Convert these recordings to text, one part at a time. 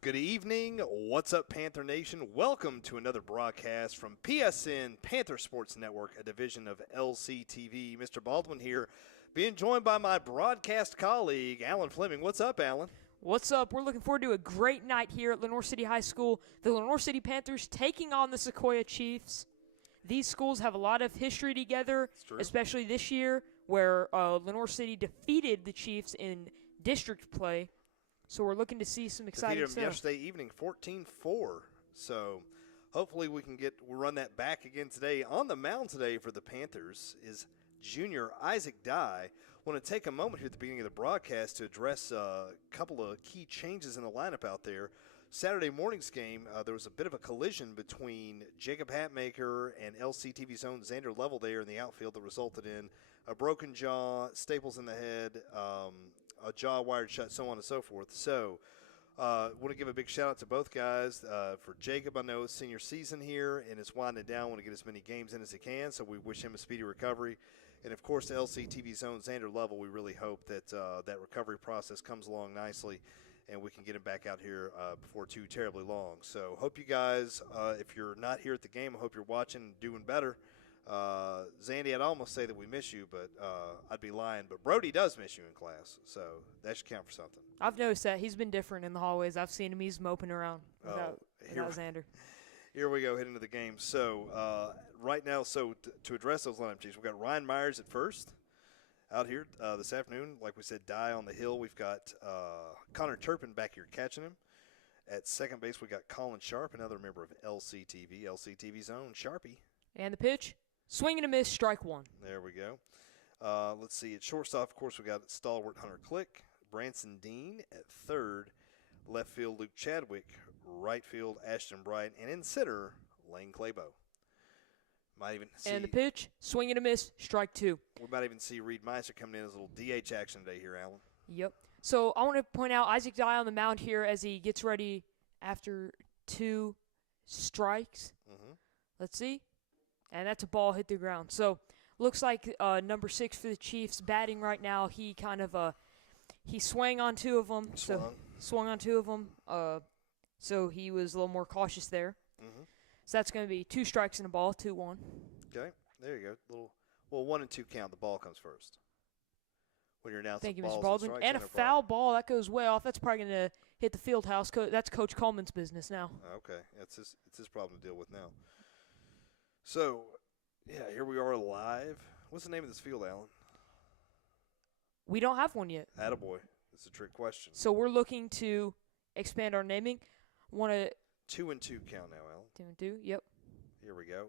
Good evening. What's up, Panther Nation? Welcome to another broadcast from PSN, Panther Sports Network, a division of LCTV. Mr. Baldwin here, being joined by my broadcast colleague, Alan Fleming. What's up, Alan? What's up? We're looking forward to a great night here at Lenoir City High School. The Lenoir City Panthers taking on the Sequoyah Chiefs. These schools have a lot of history together, especially this year, where Lenoir City defeated the Chiefs in district play. So we're looking to see some exciting stuff. Defeated them yesterday evening, 14-4. So hopefully we'll run that back again today. On the mound today for the Panthers is junior Isaac Dye. I want to take a moment here at the beginning of the broadcast to address a couple of key changes in the lineup out there. Saturday morning's game, there was a bit of a collision between Jacob Hatmaker and LCTV's own Xander Level there in the outfield that resulted in a broken jaw, staples in the head, a jaw wired shut, so on and so forth. So want to give a big shout-out to both guys. For Jacob, I know it's senior season here, and it's winding down. Want to get as many games in as he can, so we wish him a speedy recovery. And, of course, to LCTV's own Xander Level, we really hope that that recovery process comes along nicely and we can get him back out here before too terribly long. So hope you guys, if you're not here at the game, I hope you're watching and doing better. Zandy, I'd almost say that we miss you, but I'd be lying. But Brody does miss you in class, so that should count for something. I've noticed that. He's been different in the hallways. I've seen him. He's moping around without Xander. Here we go, heading into the game. So right now, to address those lineup changes, we've got Ryan Myers at first out here this afternoon. Like we said, Dye on the hill. We've got Connor Turpin back here catching him. At second base, we got Colin Sharp, another member of LCTV, LCTV's own Sharpie. And the pitch, swing and a miss, strike one. There we go. Let's see. At shortstop, of course, we got stalwart Hunter Click, Branson Dean at third, left field Luke Chadwick, right field Ashton Bright, and in center Lane Claybo. Might even see. And the pitch, swing and a miss, strike two. We might even see Reed Meister coming in as a little DH action today here, Alan. Yep. So I want to point out Isaac Dye on the mound here as he gets ready after two strikes. Mm-hmm. Let's see. And that's a ball hit the ground. So looks like number 6 for the Chiefs batting right now. He kind of he swung on two of them. Swung on two of them. So he was a little more cautious there. Mm-hmm. So that's going to be 2 strikes and a ball, 2-1. Okay, there you go. 1 and 2 count. The ball comes first. When you're announcing Thank you, Mr. Baldwin. And a foul ball that goes way off. That's probably going to hit the field house. That's Coach Coleman's business now. Okay, it's his problem to deal with now. So, yeah, here we are live. What's the name of this field, Alan? We don't have one yet. Attaboy. It's a trick question. So we're looking to expand our naming. 2 and 2 count now, Alan. 2 and 2, yep. Here we go.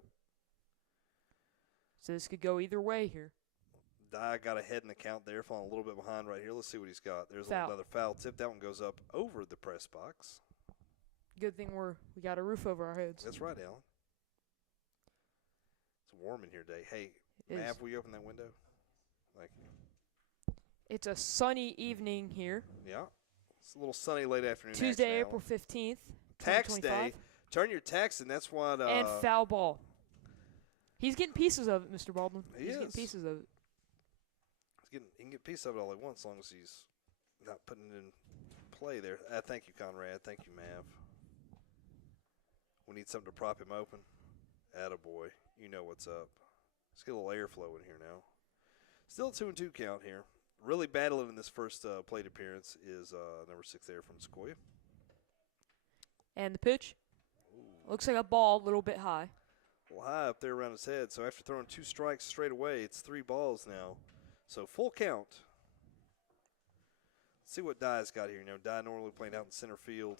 So this could go either way here. Dye got ahead in the count there, falling a little bit behind right here. Let's see what he's got. There's another foul tip. That one goes up over the press box. Good thing we got a roof over our heads. That's right, Alan. It's warm in here today. Hey, Mav, will you open that window? Thank you. It's a sunny evening here. Yeah. It's a little sunny late afternoon. Tuesday, April 15th. Tax day. Turn your tax, and that's what. And foul ball. He's getting pieces of it, Mr. Baldwin. He's getting pieces of it. He can get pieces of it all he wants, as long as he's not putting it in play there. Thank you, Conrad. Thank you, Mav. We need something to prop him open. Attaboy. You know what's up. Let's get a little airflow in here now. Still 2 and 2 count here. Really battling in this first plate appearance is number 6 there from Sequoyah. And the pitch. Ooh. Looks like a ball, a little bit high. A little high up there around his head. So after throwing 2 strikes straight away, it's 3 balls now. So full count. Let's see what Dye's got here. Dye normally playing out in center field.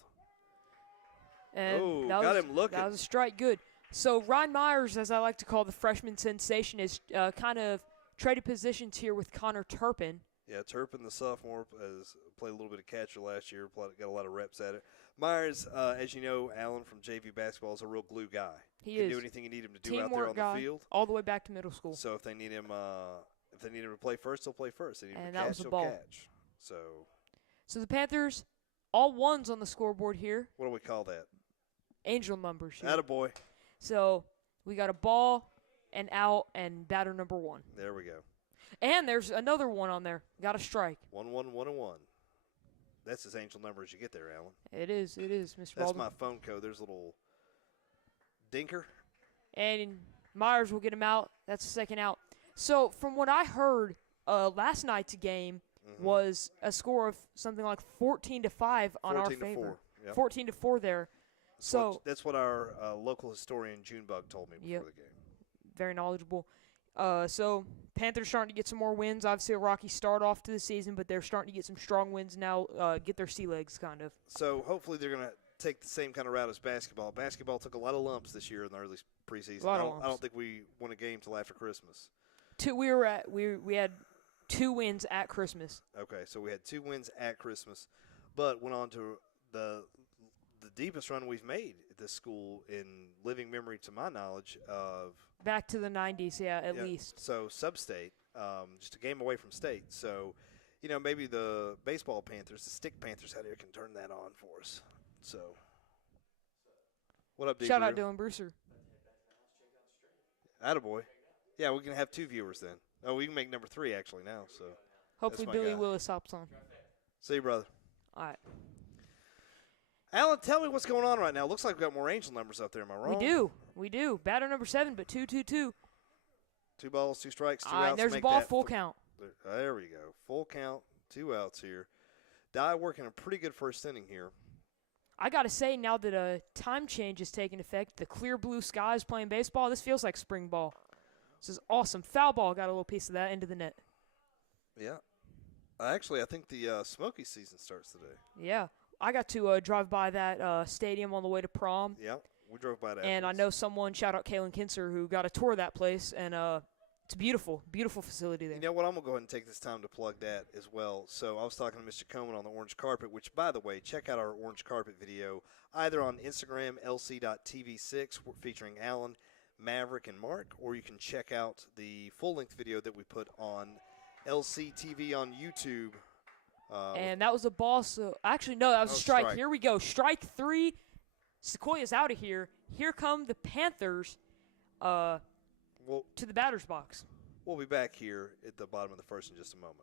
And got him looking. That was a strike. Good. So Ryan Myers, as I like to call the freshman sensation, is kind of traded positions here with Connor Turpin. Yeah, Turpin, the sophomore, has played a little bit of catcher last year, got a lot of reps at it. Myers, as you know, Alan from JV basketball, is a real glue guy. He can is. Do anything you need him to do Teamwork out there on guy, the field. All the way back to middle school. So if they need him to play first, he'll play first. They need him to catch, he'll catch. So the Panthers, all ones on the scoreboard here. What do we call that? Angel numbers here. Attaboy. So we got a ball, an out, and batter number 1. There we go. And there's another one on there. Got a strike. 1-1-1-1. That's as angel number as you get there, Alan. It is, Mr. That's Baldwin. my phone code. There's a little dinker. And Myers will get him out. That's the second out. So from what I heard, last night's game was a score of something like 14-5 on our favor. 14-4. Yep. 14-4 there. That's what our local historian Junebug told me before the game. Very knowledgeable. So Panthers starting to get some more wins. Obviously a rocky start off to the season, but they're starting to get some strong wins now, get their sea legs kind of. So hopefully they're going to take the same kind of route as basketball. Basketball took a lot of lumps this year in the early preseason. I don't think we won a game till after Christmas. We had 2 wins at Christmas. Okay, so we had 2 wins at Christmas, but went on to the deepest run we've made at this school in living memory, to my knowledge, of back to the 90s, at least. So sub-state, just a game away from state. So, maybe the baseball Panthers, the stick Panthers out here can turn that on for us. So, what up, D? Shout out Dylan Brewster. Attaboy. Yeah, we can have 2 viewers then. Oh, we can make number 3 actually now. So hopefully Billy Willis hops on. See you, brother. All right. Alan, tell me what's going on right now. Looks like we've got more angel numbers up there. Am I wrong? We do. Batter number 7, but 2-2-2. 2 balls, 2 strikes, 2 outs. There's a ball, full count. There we go. Full count, 2 outs here. Dye working a pretty good first inning here. I got to say, now that a time change has taken effect, the clear blue skies playing baseball, this feels like spring ball. This is awesome. Foul ball got a little piece of that into the net. Yeah. Actually, I think the Smoky season starts today. Yeah. I got to drive by that stadium on the way to prom. Yeah, we drove by that. And I know someone, shout out Kalen Kinser, who got a tour of that place, and it's a beautiful, beautiful facility there. You know what? I'm going to go ahead and take this time to plug that as well. So I was talking to Mr. Coleman on the orange carpet, which, by the way, check out our orange carpet video either on Instagram, lc.tv6, featuring Alan, Maverick, and Mark, or you can check out the full-length video that we put on LCTV on YouTube. And that was a ball. So actually, no, that was a strike. Here we go. Strike 3. Sequoiah's out of here. Here come the Panthers to the batter's box. We'll be back here at the bottom of the first in just a moment.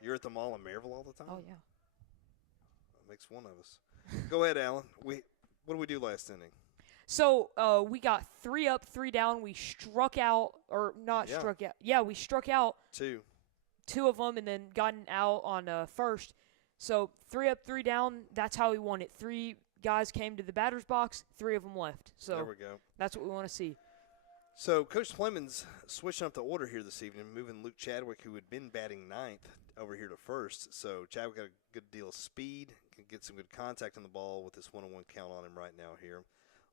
You're at the mall in Maryville all the time? Oh, yeah. That makes one of us. Go ahead, Alan. What did we do last inning? So we got 3 up, 3 down. We struck out, or not struck out. Yeah, we struck out 2 of them and then got an out on first. So 3 up, 3 down. That's how we won it. 3 guys came to the batter's box, 3 of them left. So there we go. That's what we want to see. So Coach Fleming's switching up the order here this evening, moving Luke Chadwick, who had been batting ninth, over here to first. So Chadwick got a good deal of speed, can get some good contact on the ball with this 1-1 count on him right now here.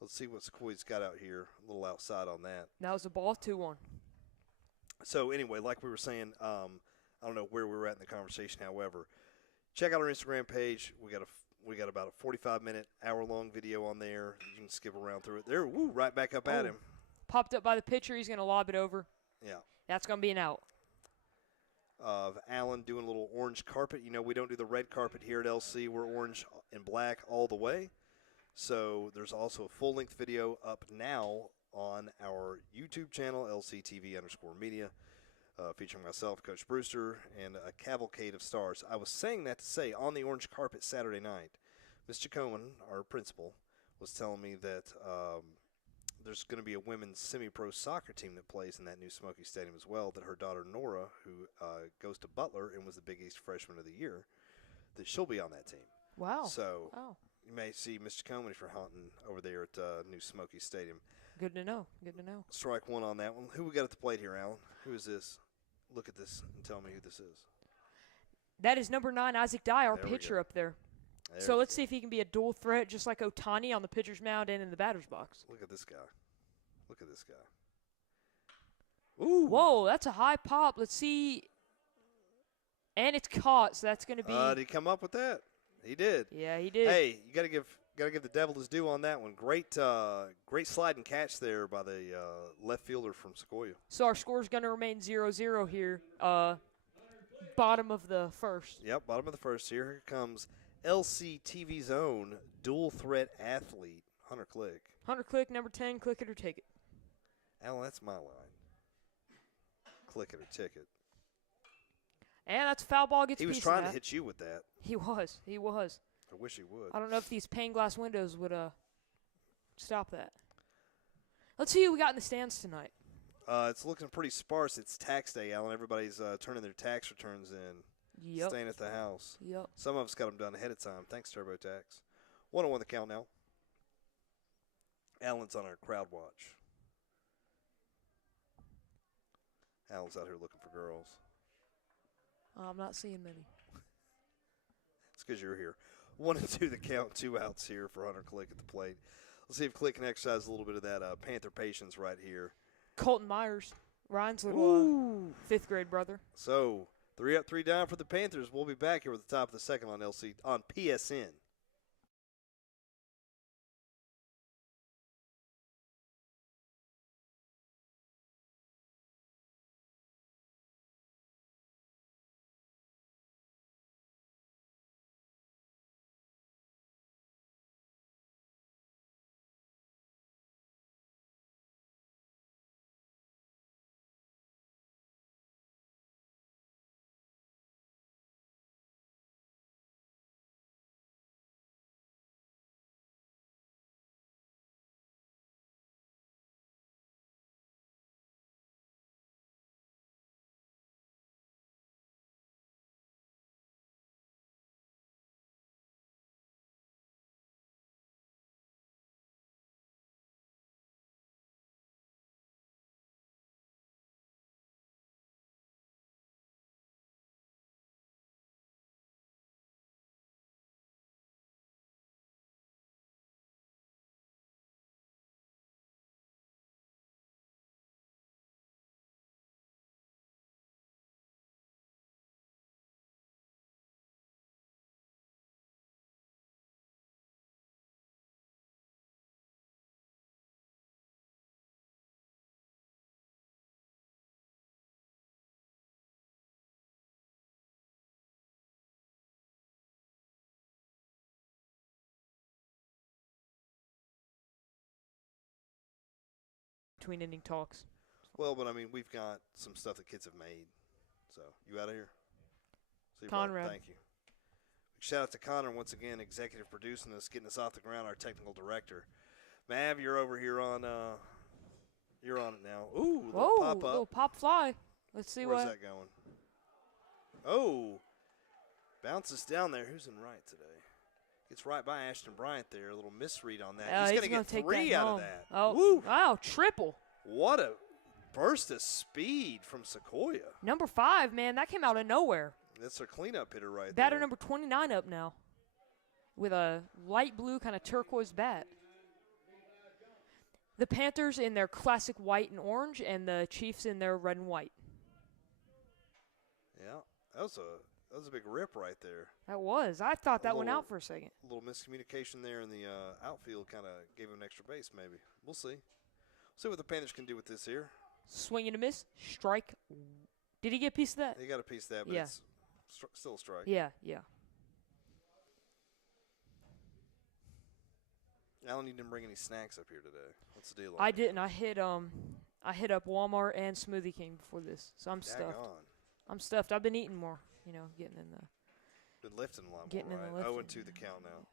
Let's see what Sequoyah's got out here, a little outside on that. That was a ball, 2-1. So anyway, like we were saying, I don't know where we were at in the conversation. However, check out our Instagram page. We got about a 45-minute, hour-long video on there. You can skip around through it. There, woo, right back up at him. Popped up by the pitcher. He's going to lob it over. Yeah. That's going to be an out. Of Allen doing a little orange carpet. You know, we don't do the red carpet here at LC. We're orange and black all the way. So there's also a full-length video up now on our YouTube channel, LCTV_media, featuring myself, Coach Brewster, and a cavalcade of stars. I was saying that to say, on the orange carpet Saturday night, Ms. Jacoman, our principal, was telling me that there's going to be a women's semi-pro soccer team that plays in that new Smoky Stadium as well, that her daughter Nora, who goes to Butler and was the Big East Freshman of the Year, that she'll be on that team. Wow. So you may see Ms. Jacoman if you're hunting over there at new Smoky Stadium. Good to know. Good to know. Strike one on that one. Who we got at the plate here, Alan? Who is this? Look at this and tell me who this is. That is number 9, Isaac Dye, our pitcher up there. So let's see if he can be a dual threat, just like Otani on the pitcher's mound and in the batter's box. Look at this guy. Look at this guy. Ooh. Whoa, that's a high pop. Let's see. And it's caught, so that's going to be. Did he come up with that? He did. Yeah, he did. Hey, you got to give the devil his due on that one. Great slide and catch there by the left fielder from Sequoyah. So our score is going to remain 0-0 here. Bottom of the first. Yep, bottom of the first. Here comes LCTV's own dual threat athlete, Hunter Click. Hunter Click, number 10, click it or take it. Alan, that's my line. Click it or ticket. And that's a foul ball. Gets he was trying to hit you with that. He was. He was. I wish he would. I don't know if these pane glass windows would stop that. Let's see who we got in the stands tonight. It's looking pretty sparse. It's tax day, Alan. Everybody's turning their tax returns in. Yep. Staying at the house. Yep. Some of us got them done ahead of time. Thanks, TurboTax. 1-1 the count now. Alan's on our crowd watch. Alan's out here looking for girls. I'm not seeing many. It's because you're here. 1-2 the count, 2 outs here for Hunter Click at the plate. Let's see if Click can exercise a little bit of that Panther patience right here. Colton Myers, Ryan's little 5th grade brother. So 3 up, 3 down for the Panthers. We'll be back here with the top of the second on PSN. Between inning talks. Well, but I mean, we've got some stuff that kids have made. So, you out of here? See you, Conrad. brother. Thank you. Shout out to Connor once again, executive producing us, getting us off the ground, our technical director. Mav, you're over here on you're on it now. Ooh, whoa, pop up. Little pop fly. Let's see Where's that going? Oh, bounces down there. Who's in right today? Gets right by Ashton Bryant there. A little misread on that. He's going to get take 3 that out home. of that. Oh, Woo. wow, triple. What a burst of speed from Sequoyah. Number 5, man, that came out of nowhere. That's their cleanup hitter right there. Batter number 29 up now with a light blue kind of turquoise bat. The Panthers in their classic white and orange, and the Chiefs in their red and white. Yeah, that was a big rip right there. That was. I thought that went out for a second. A little miscommunication there in the outfield kind of gave him an extra base maybe. We'll see. See what the Panthers can do with this here. Swing and a miss. Strike. Did he get a piece of that? He got a piece of that, but it's still a strike. Yeah. Alan, you didn't bring any snacks up here today. What's the deal? I didn't. I hit up Walmart and Smoothie King before this, so I'm stuffed. I'm stuffed. I've been eating more. Getting in the. Been lifting a lot getting more, right? 0-2 the count now.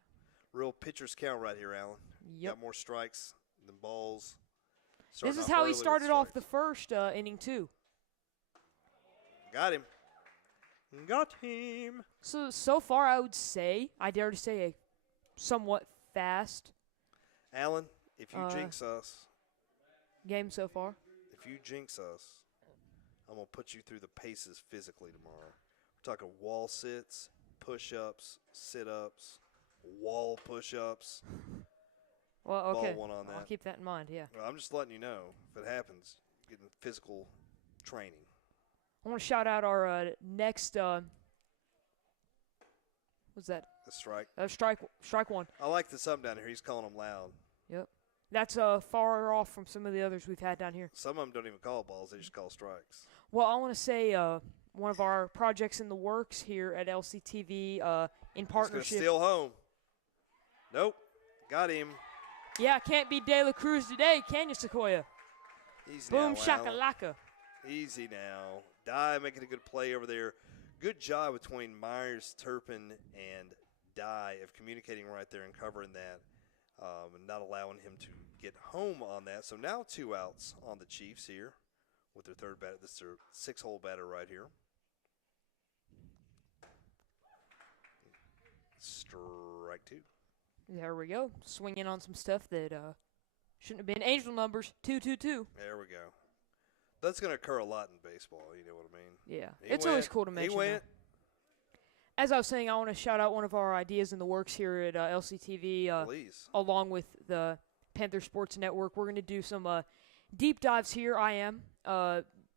Real pitcher's count right here, Alan. Yep. Got more strikes than balls. This is how he started off the first inning too. Got him. Got him. So far, I would say, I dare to say, a somewhat fast. Alan, if you jinx us. Game so far. If you jinx us, I'm going to put you through the paces physically tomorrow. We're talking wall sits, push-ups, sit-ups, wall push-ups. Well, okay. Ball one on that. I'll keep that in mind, yeah. Well, I'm just letting you know, if it happens, getting physical training. I want to shout out our next what's that? The strike. Strike one. I like the sub down here. He's calling them loud. Yep. That's far off from some of the others we've had down here. Some of them don't even call balls. They just call strikes. Well, I want to say one of our projects in the works here at LCTV in partnership. He's going to steal home. Nope. Got him. Yeah, can't beat De La Cruz today, can you, Sequoyah? Easy Boom now, shakalaka. Easy now. Dye making a good play over there. Good job between Myers, Turpin, and Dye of communicating right there and covering that and not allowing him to get home on that. So now 2 outs on the Chiefs here with their third batter. This is their 6-hole batter right here. Strike 2. There we go. Swinging on some stuff that shouldn't have been. Angel numbers, 2-2-2. There we go. That's going to occur a lot in baseball, you know what I mean? Yeah. It's always cool to mention that. As I was saying, I want to shout out one of our ideas in the works here at LCTV. Please. Along with the Panther Sports Network. We're going to do some deep dives here. I am,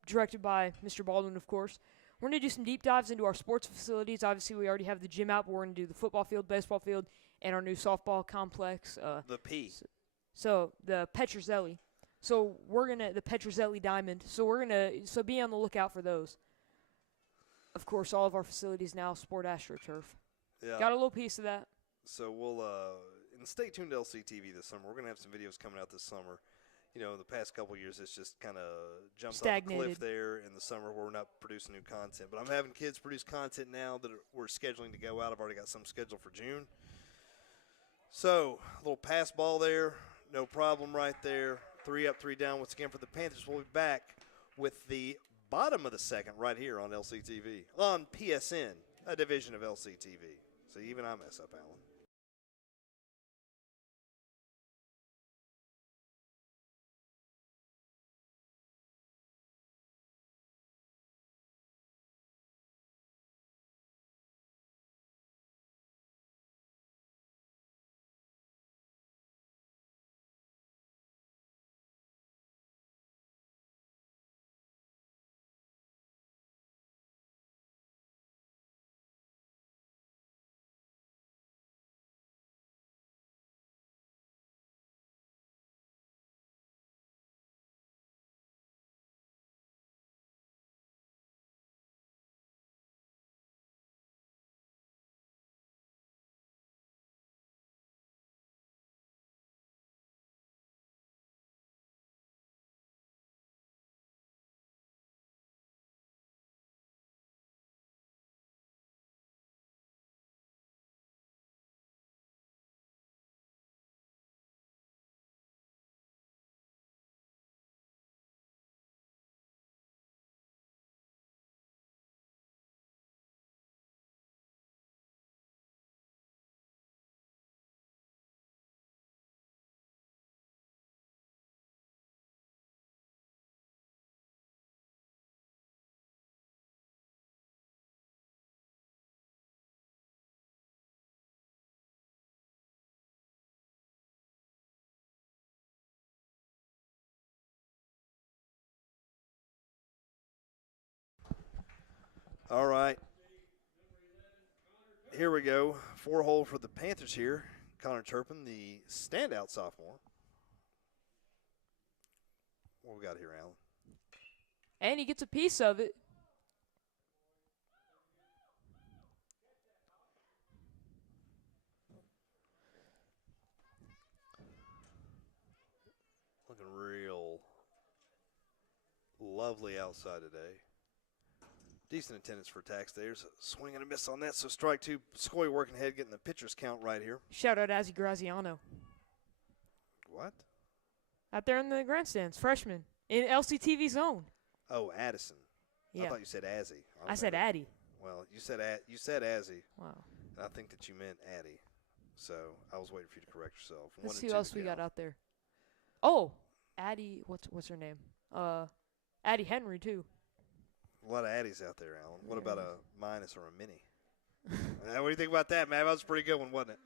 directed by Mr. Baldwin, of course. We're going to do some deep dives into our sports facilities. Obviously, we already have the gym out, but we're going to do the football field, baseball field, and our new softball complex. The P. So the Petrozelli. So we're going to, the Petrozelli Diamond. So we're going to, so be on the lookout for those. Of course, all of our facilities now sport AstroTurf. Yeah. Got a little piece of that. So we'll, and stay tuned to LCTV this summer. We're going to have some videos coming out this summer. You know, the past couple of years, it's just kind of jumped off a cliff there in the summer where we're not producing new content. But I'm having kids produce content now that we're scheduling to go out. I've already got some scheduled for June. So, a little pass ball there. No problem right there. 3 up, 3 down once again for the Panthers. We'll be back with the bottom of the second right here on LCTV. On PSN, a division of LCTV. So even I mess up, Alan. All right. Here we go. 4-hole for the Panthers here. Connor Turpin, the standout sophomore. What we got here, Alan? And he gets a piece of it. Looking real lovely outside today. Decent attendance for Tax Days. Swing and a miss on that, so strike two. Sequoyah working ahead, getting the pitcher's count right here. Shout out Azzy Graziano. What? Out there in the grandstands, freshman, in LCTV zone. Oh, Addison. Yeah. I thought you said Azzy. I said Addy. Well, you said Azzy. Wow. And I think that you meant Addy. So I was waiting for you to correct yourself. Let's see what else we got out there. Oh, Addie, what's her name? Addie Henry, too. A lot of Addies out there, Alan. What about a minus or a mini? What do you think about that, man? That was a pretty good one, wasn't it?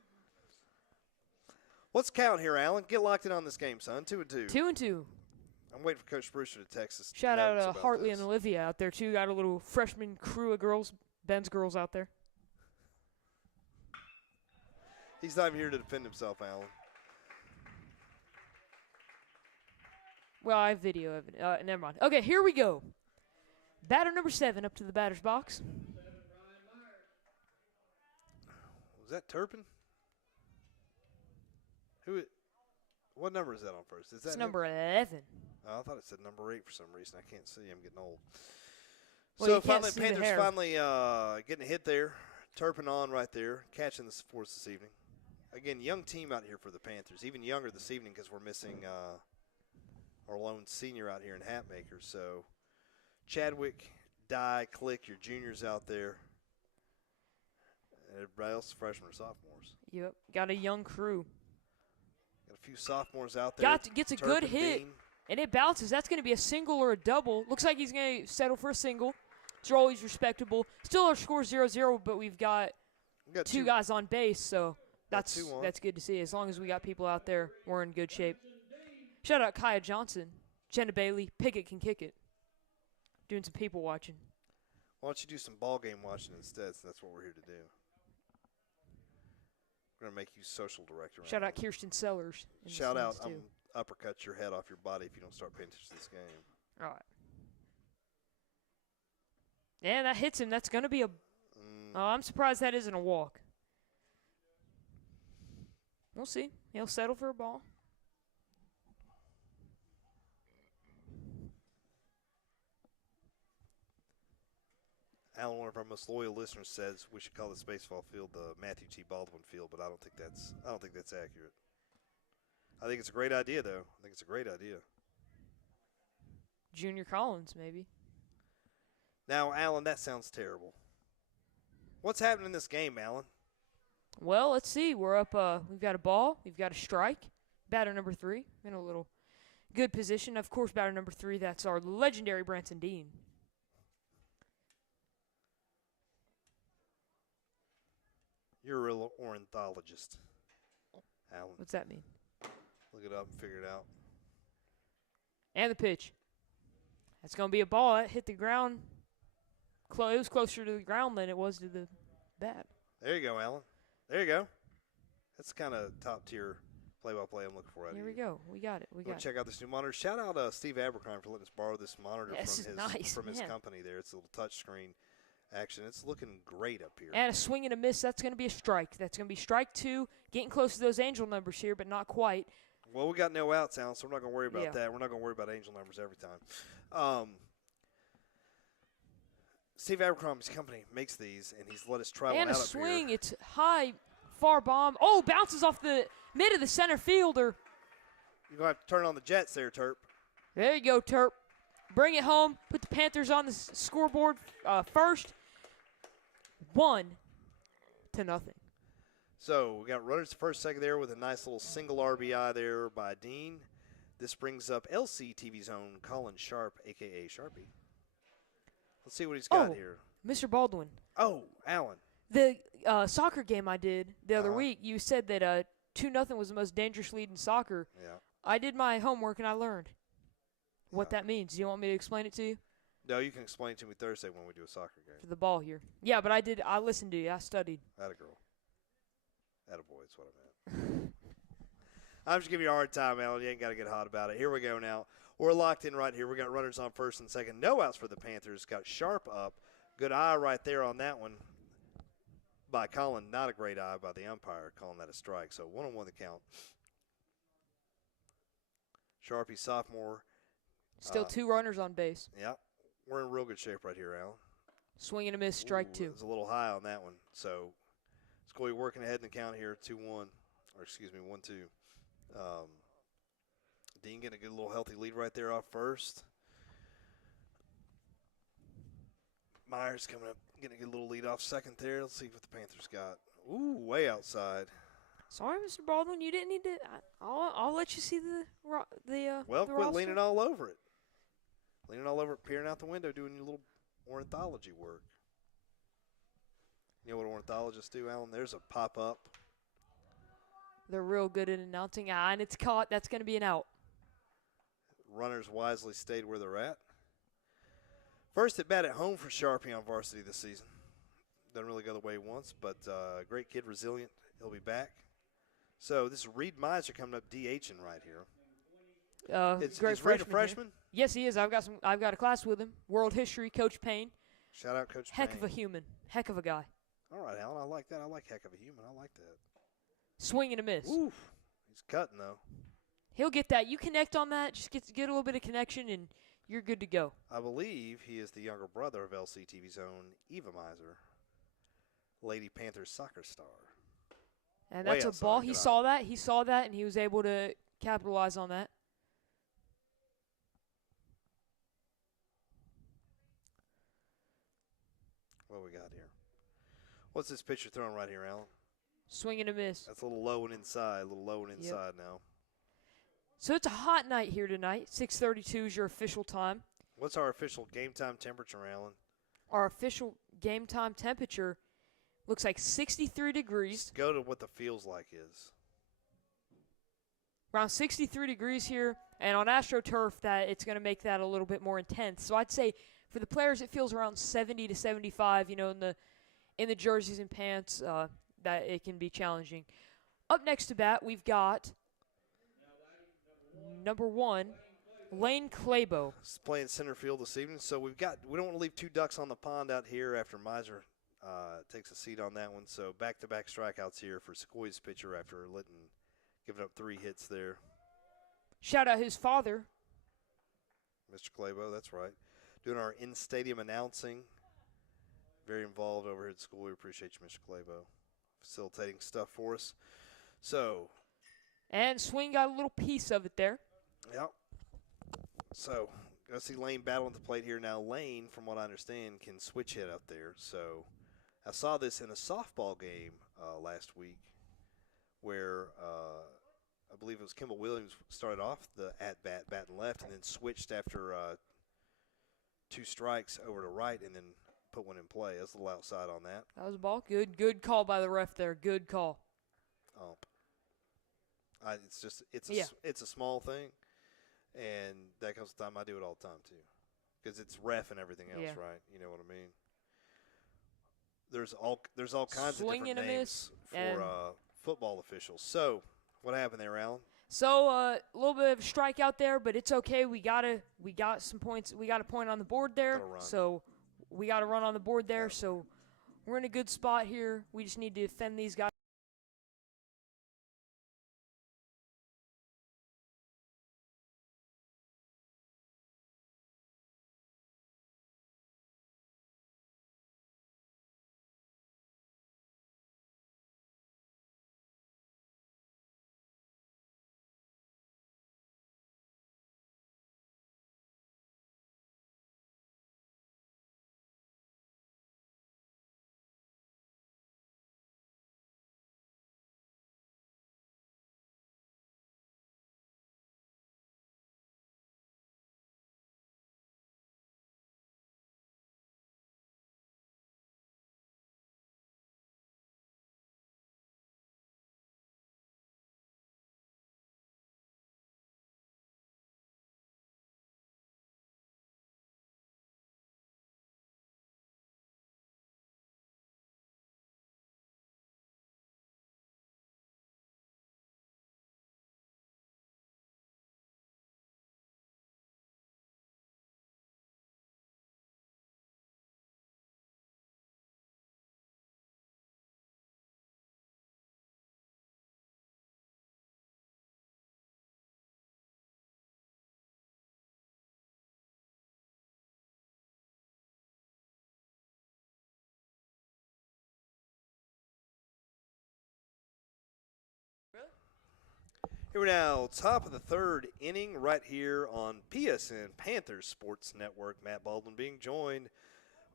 What's the count here, Alan? Get locked in on this game, son. 2-2. 2-2. I'm waiting for Coach Brewster to text us. Shout out to Hartley and Olivia out there, too. Got a little freshman crew of girls, Ben's girls out there. He's not even here to defend himself, Alan. Well, I have video of it. Never mind. Okay, here we go. Batter number 7 up to the batter's box. Was that Turpin? What number is that on first? Is that it's number 11. Oh, I thought it said number 8 for some reason. I can't see. I'm getting old. Well, So finally, Panthers finally getting a hit there. Turpin on right there, catching the force this evening. Again, young team out here for the Panthers. Even younger this evening because we're missing our lone senior out here in Hatmaker. So Chadwick, Dye, Click, your juniors out there. And everybody else is freshmen or sophomores. Yep, got a young crew. Got a few sophomores out there. Gets a good hit, and it bounces. That's going to be a single or a double. Looks like he's going to settle for a single. It's always respectable. Still our score 0-0, but we've got two guys on base, so that's good to see. As long as we got people out there, we're in good shape. Shout out Kaya Johnson, Jenna Bailey, Pickett can kick it. Doing some people watching. Why don't you do some ball game watching instead, so that's what we're here to do. We're going to make you social director. Shout out Kirsten Sellers. Shout out, I'm uppercut your head off your body if you don't start paying attention to this game. All right. Yeah, that hits him. That's going to be a I'm surprised that isn't a walk. We'll see. He'll settle for a ball. Alan, one of our most loyal listeners, says we should call this baseball field the Matthew T. Baldwin Field, but I don't think that's accurate. I think it's a great idea, though. I think it's a great idea. Junior Collins, maybe. Now, Alan, that sounds terrible. What's happening in this game, Alan? Well, let's see. We're up. We've got a ball. We've got a strike. Batter number 3 in a little good position. Of course, batter number 3, that's our legendary Branson Dean. You're a real ornithologist, Alan. What's that mean? Look it up and figure it out. And the pitch. That's going to be a ball. That hit the ground. It was closer to the ground than it was to the bat. There you go, Alan. There you go. That's the kind of top-tier play-by-play I'm looking for out of you. Here we go. We got it. Check out this new monitor. Shout out Steve Abercrombie for letting us borrow this monitor from his company there. It's a little touchscreen action. It's looking great up here. And a swing and a miss. That's going to be a strike. That's going to be strike 2. Getting close to those angel numbers here, but not quite. Well, we got no outs, Alan, so we're not going to worry about that. We're not going to worry about angel numbers every time. Steve Abercrombie's company makes these, and he's let us try one out up here. And a swing. It's high, far bomb. Oh, bounces off the mid of the center fielder. You're going to have to turn on the Jets there, Terp. There you go, Terp. Bring it home. Put the Panthers on the scoreboard first. 1-0. So we got runners first, second there with a nice little single RBI there by Dean. This brings up LCTV's own Colin Sharp, a.k.a. Sharpie. Let's see what he's got here. Mr. Baldwin. Oh, Alan. The soccer game I did the other week, you said that 2-0 was the most dangerous lead in soccer. Yeah. I did my homework and I learned what that means. Do you want me to explain it to you? No, you can explain it to me Thursday when we do a soccer game. For the ball here. Yeah, but I listened to you. I studied. Atta girl. Attaboy, that's what I meant. I'm just giving you a hard time, Alan. You ain't got to get hot about it. Here we go now. We're locked in right here. We got runners on first and second. No outs for the Panthers. Got Sharp up. Good eye right there on that one by Colin. Not a great eye by the umpire calling that a strike. So 1-1 the count. Sharpie, sophomore. Still 2 runners on base. Yeah. We're in real good shape right here, Alan. Swing and a miss, strike 2. It was a little high on that one. So Sequoyah working ahead in the count here, 2-1. Or excuse me, 1-2. Dean getting a good little healthy lead right there off first. Myers coming up, getting a good little lead off second there. Let's see what the Panthers got. Ooh, way outside. Sorry, Mr. Baldwin, you didn't need to. I'll let you see the well, the quit roster. leaning all over it. Leaning all over it, peering out the window, doing your little ornithology work. You know what ornithologists do, Alan? There's a pop-up. They're real good at announcing, and it's caught. That's going to be an out. Runners wisely stayed where they're at. First at bat at home for Sharpie on varsity this season. Doesn't really go the way he wants, but great kid, resilient. He'll be back. So this is Reed Miser coming up DHing right here. Is Reed a freshman? Yes, he is. I've got a class with him. World history, Coach Payne. Shout out Coach Heck Payne. of a human. Heck of a guy. All right, Alan, I like that. I like heck of a human. I like that. Swing and a miss. Oof. He's cutting, though. He'll get that. You connect on that. Just get a little bit of connection, and you're good to go. I believe he is the younger brother of LCTV's own Eva Miser, Lady Panthers soccer star. And that's a ball. He saw that. He saw that, and he was able to capitalize on that. What we got here? What's this pitcher throwing right here, Alan? Swing and a miss. That's a little low and inside. Now. So it's a hot night here tonight. 6:32 is your official time. What's our official game time temperature, Alan? Our official game time temperature looks like 63 degrees. Just go to what the feels like is. Around 63 degrees here, and on AstroTurf, that it's going to make that a little bit more intense. So I'd say for the players, it feels around 70 to 75. You know, in the jerseys and pants, that it can be challenging. Up next to bat, we've got number 1, Lane Clabo. He's playing center field this evening, so we don't want to leave 2 ducks on the pond out here after Miser takes a seat on that one. So back-to-back strikeouts here for Sequoiah's pitcher after giving up 3 hits there. Shout out his father. Mr. Clabo, that's right. Doing our in-stadium announcing. Very involved over here at school. We appreciate you, Mr. Clabo, facilitating stuff for us. So. And Swing got a little piece of it there. Yep. So, I see Lane battling the plate here. Now, Lane, from what I understand, can switch hit up there. So, I saw this in a softball game last week where I believe it was Kimball Williams started off the at-bat, batting left, and then switched after 2 strikes over to right and then put one in play. That's a little outside on that. That was a ball. Good call by the ref there. Good call. It's a small thing, and that comes with time. I do it all the time too, because it's ref and everything else, right? You know what I mean? There's all kinds of different names for football officials. So what happened there, Alan? So a little bit of a strikeout there, but it's okay. We got some points. We got a point on the board there. So we got a run on the board there. So we're in a good spot here. We just need to defend these guys. Here we now, top of the third inning right here on PSN Panthers Sports Network. Matt Baldwin being joined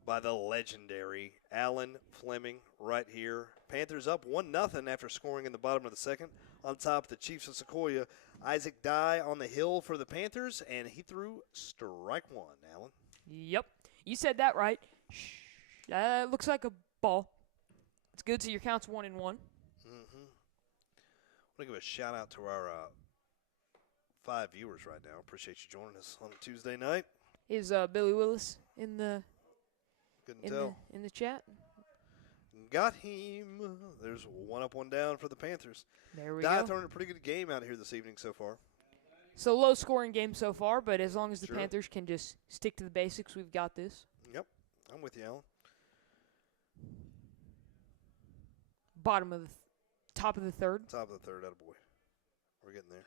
by the legendary Alan Fleming right here. Panthers up 1-0 after scoring in the bottom of the second on top of the Chiefs of Sequoyah. Isaac Dye on the hill for the Panthers, and he threw strike one, Alan. Yep. You said that right. Looks like a ball. It's good, so your count's 1-1. I want to give a shout-out to our 5 viewers right now. Appreciate you joining us on a Tuesday night. Is Billy Willis in the Couldn't tell. in the chat? Got him. There's one up, one down for the Panthers. There we Dye go. throwing a pretty good game out here this evening so far. So low-scoring game so far, but as long as the Sure. Panthers can just stick to the basics, we've got this. Yep, I'm with you, Alan. Top of the third. Top of the third, attaboy. We're getting there.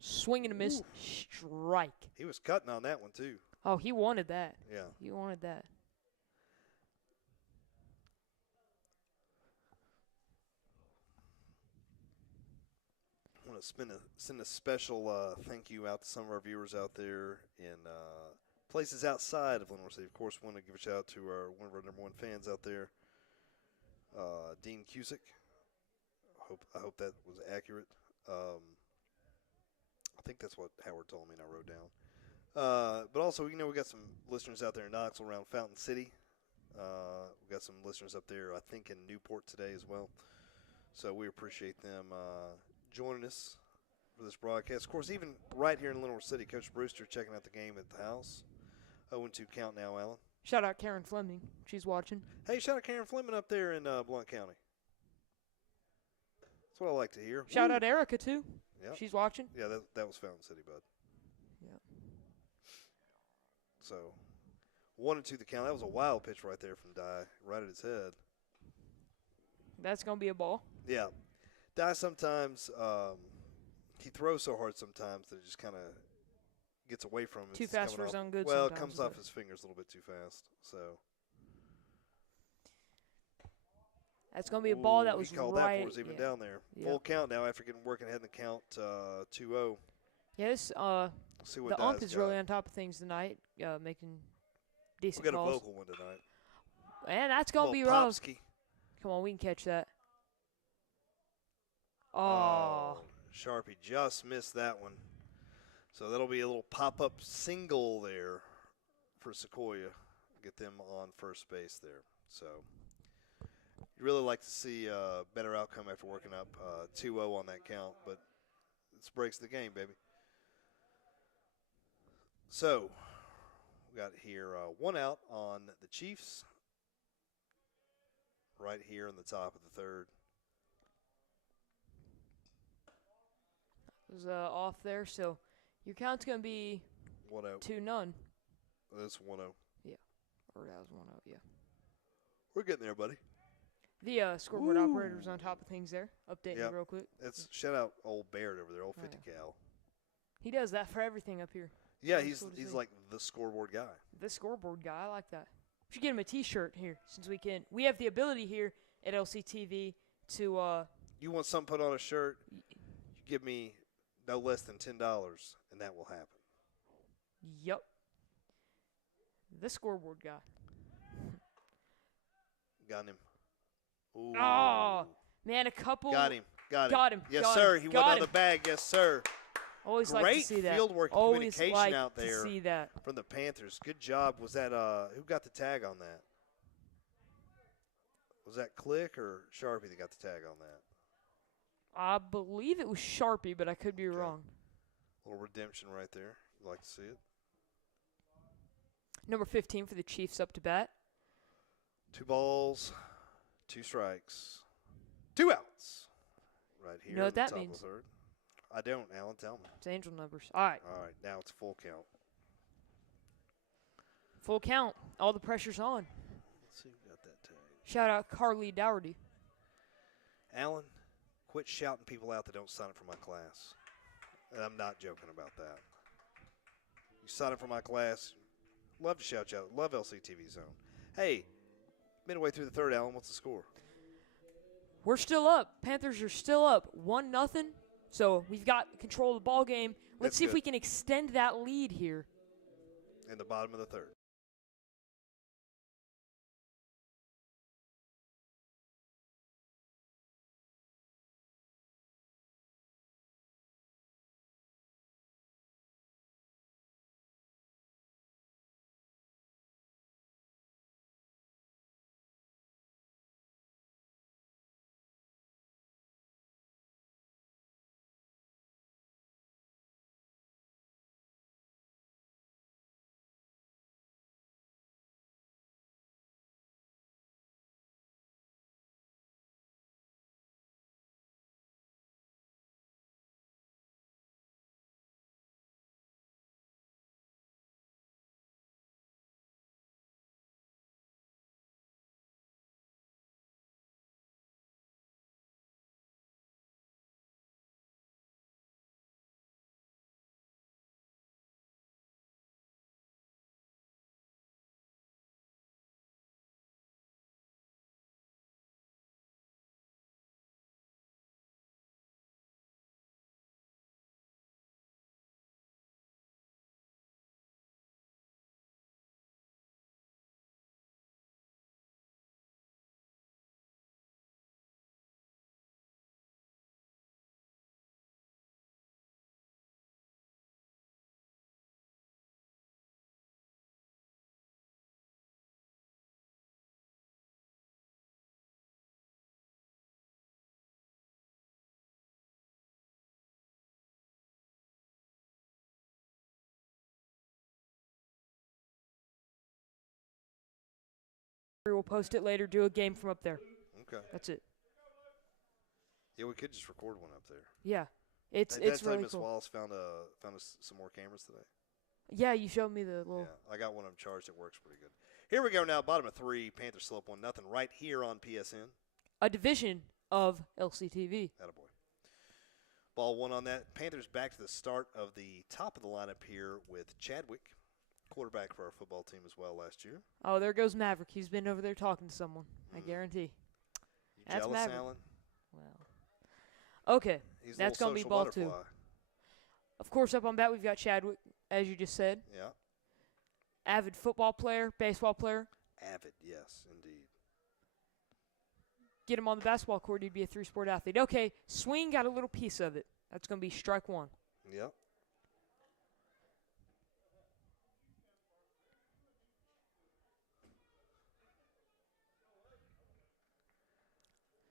Swing and a miss. Strike. He was cutting on that one, too. Oh, he wanted that. Yeah. He wanted that. I want to send a special thank you out to some of our viewers out there in places outside of Lenore City. Of course, want to give a shout out to one of our number one fans out there, Dean Cusick. I hope that was accurate. I think that's what Howard told me and I wrote down. But also, we got some listeners out there in Knoxville around Fountain City. We got some listeners up there, I think, in Newport today as well. So we appreciate them joining us for this broadcast. Of course, even right here in Lenore City, Coach Brewster checking out the game at the house. 0-2 count now, Alan. Shout out Karen Fleming. She's watching. Hey, shout out Karen Fleming up there in Blount County. That's what I like to hear. Shout out Erica, too. Yep. She's watching. Yeah, that was Fountain City, bud. Yep. So, 1-2 the count. That was a wild pitch right there from Dye, right at his head. That's going to be a ball. Yeah. Dye sometimes, he throws so hard sometimes that it just kind of gets away from him. Too fast for his own good Well, it sometimes, comes off his fingers a little bit too fast. So that's going to be a ball that was he called right. that for us even yeah. down there. Yeah. Full count now after working ahead in the count 2-0. Yes, See what the ump Dye's is got. really on top of things tonight, making decent We got a calls. vocal one tonight. And that's going to be Little rough. Popsky. Come on, we can catch that. Oh. Sharpie just missed that one. So that'll be a little pop-up single there for Sequoyah. Get them on first base there. So you really like to see a better outcome after working up 2-0 on that count, but this breaks the game, baby. So we got here one out on the Chiefs right here in the top of the third. It was off there, so your count's going to be 1-0. 2-0. That's 1-0. Yeah. Or that was 1-0, yeah. We're getting there, buddy. The scoreboard operator's on top of things there. Updating Yep. real quick. That's shout out old Baird over there, old 50 Yeah. cal. He does that for everything up here. Yeah, That's he's cool to he's see. like the scoreboard guy. The scoreboard guy, I like that. We should get him a T-shirt here since we can. We have the ability here at LCTV to. You want something put on a shirt? You give me no less than $10, and that will happen. Yup. The scoreboard guy. Got him. Ooh. Oh, man, a couple. Got him. Got him. Yes, got sir. him, He got went on him. the bag. Yes, sir. Always like Great to see that. field work and Always communication like out there. to see that. From the Panthers. Good job. Was that who got the tag on that? Was that Click or Sharpie that got the tag on that? I believe it was Sharpie, but I could be wrong. Little redemption right there. You like to see it. Number 15 for the Chiefs up to bat. 2 balls, 2 strikes, 2 outs. Right here. You know what in the that top of means? the third. I don't, Alan. Tell me. It's angel numbers. All right. All right, now it's full count. Full count. All the pressure's on. Let's see who got that tag. Shout out Carly Dougherty. Alan, quit shouting people out that don't sign up for my class. And I'm not joking about that. You sign up for my class. Love to shout you out. Love LCTV Zone. Hey, midway through the third, Alan, what's the score? We're still up. Panthers are still up. 1-0. So we've got control of the ball game. Let's That's see if good. we can extend that lead here. In the bottom of the third. We'll post it later, do a game from up there. Okay. That's it. Yeah, we could just record one up there. Yeah. It's That's really Miss cool. Wallace found us some more cameras today. Yeah, you showed me the little. Yeah, I got one of them charged. It works pretty good. Here we go now. Bottom of 3. Panthers slope 1-0 right here on PSN. A division of LCTV. Attaboy. Ball 1 on that. Panthers back to the start of the top of the lineup here with Chadwick, quarterback for our football team as well last year. Oh, there goes Maverick. He's been over there talking to someone. I guarantee. You That's jealous, Maverick. Alan? Well. Okay. He's That's going to be ball 2. Of course, up on bat, we've got Chadwick, as you just said. Yeah. Avid football player, baseball player. Avid, yes, indeed. Get him on the basketball court, he'd be a 3-sport athlete. Okay, swing got a little piece of it. That's going to be strike 1. Yep.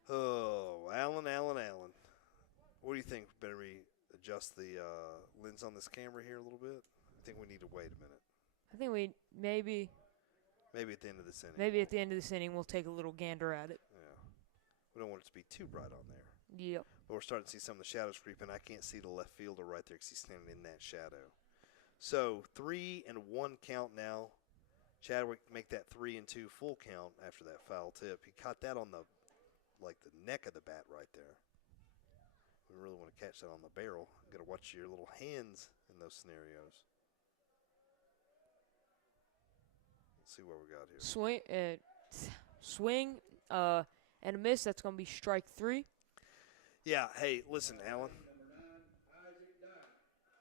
Oh, Alan. What do you think? Better we adjust the lens on this camera here a little bit? I think we need to wait a minute. I think we maybe at the end of this inning. Maybe at the end of this inning, we'll take a little gander at it. Yeah. We don't want it to be too bright on there. Yep. But we're starting to see some of the shadows creep in. I can't see the left fielder right there because he's standing in that shadow. So 3-1 count now. Chadwick make that 3-2 full count after that foul tip. He caught that on the neck of the bat right there. We really want to catch that on the barrel. Got to watch your little hands in those scenarios. Let's see what we got here. Swing, and a miss. That's going to be strike 3. Yeah. Hey, listen, Alan.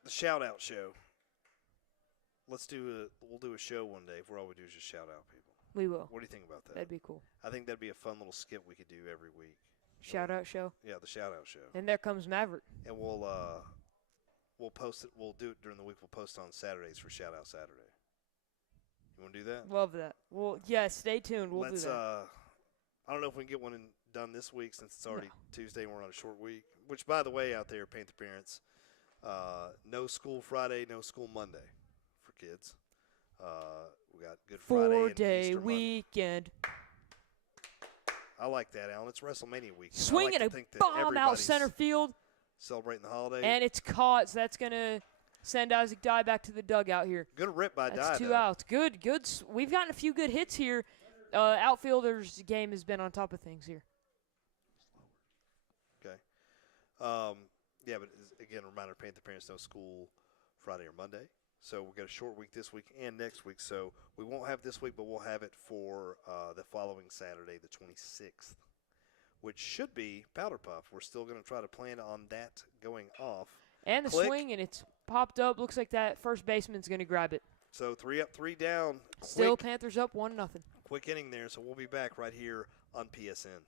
The shout-out show. We'll do a show one day where all we do is just shout out people. We will. What do you think about that? That'd be cool. I think that'd be a fun little skit we could do every week. Shout out show. Yeah, the shout out show. And there comes Maverick. And we'll post it. We'll do it during the week. We'll post on Saturdays for Shout Out Saturday. You want to do that? Love that. Well, yeah. Stay tuned. We'll do that. I don't know if we can get one done this week since it's already Tuesday and we're on a short week. Which, by the way, out there, Panther parents, no school Friday, no school Monday for kids. We got Good Friday and Easter Monday. weekend. I like that, Alan. It's WrestleMania weekend. Swinging a bomb out center field. Celebrating the holiday. And it's caught, so that's going to send Isaac Dye back to the dugout here. Good rip by Dye. That's 2 outs. Good. We've gotten a few good hits here. Outfielders' game has been on top of things here. Okay. Yeah, but again, reminder, Panther parents, no school Friday or Monday. So we've got a short week this week and next week. So we won't have this week, but we'll have it for the following Saturday, the 26th, which should be Powder Puff. We're still going to try to plan on that going off. And the swing, and it's popped up. Looks like that first baseman's going to grab it. So 3 up, 3 down. Still Panthers up 1-0. Quick inning there, so we'll be back right here on PSN.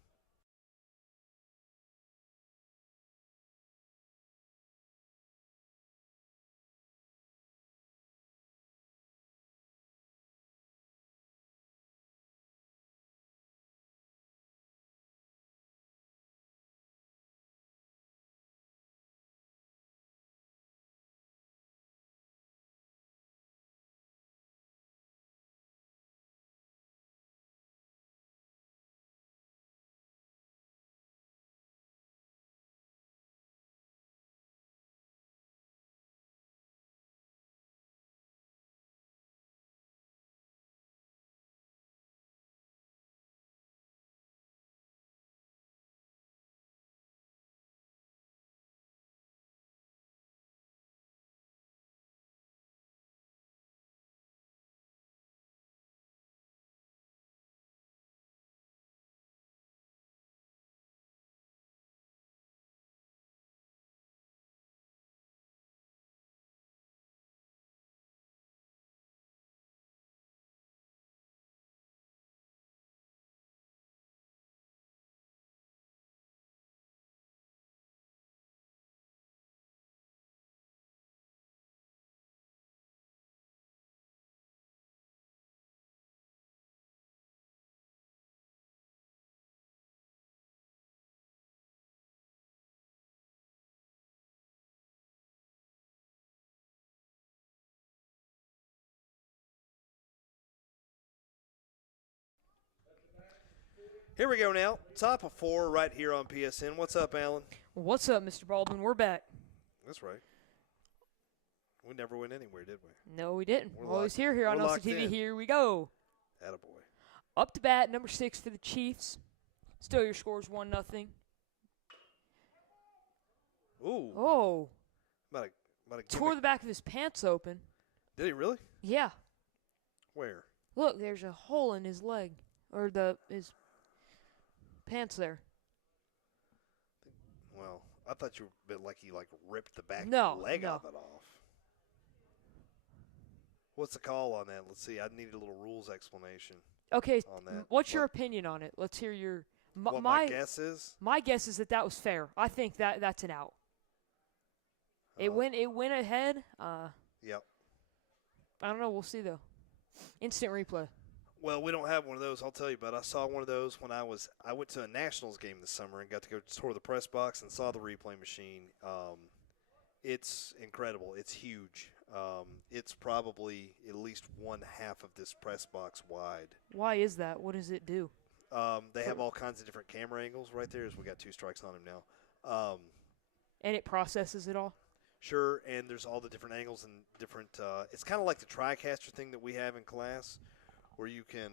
Here we go now. Top of 4 right here on PSN. What's up, Alan? What's up, Mr. Baldwin? We're back. That's right. We never went anywhere, did we? No, we didn't. We're Always here on LCTV. Here we go. Attaboy. Up to bat, number 6 for the Chiefs. Still your score's 1-0. Ooh. Oh. About a Tore the back of his pants open. Did he really? Yeah. Where? Look, there's a hole in his leg. Or his pants there. Well, I thought you were a bit like he ripped the back leg of it off. What's the call on that? Let's see. I need a little rules explanation. Okay, on that. What's your opinion on it? Let's hear your. What my guess is? My guess is that was fair. I think that's an out. It went ahead. Yep. I don't know. We'll see though. Instant replay. Well, we don't have one of those, I'll tell you, but I saw one of those when I went to a Nationals game this summer and got to go tour the press box and saw the replay machine. It's incredible. It's huge. It's probably at least one half of this press box wide. Why is that? What does it do? They have all kinds of different camera angles right there, as we got 2 strikes on him now. And it processes it all? Sure, and there's all the different angles and different it's kind of like the TriCaster thing that we have in class, where you can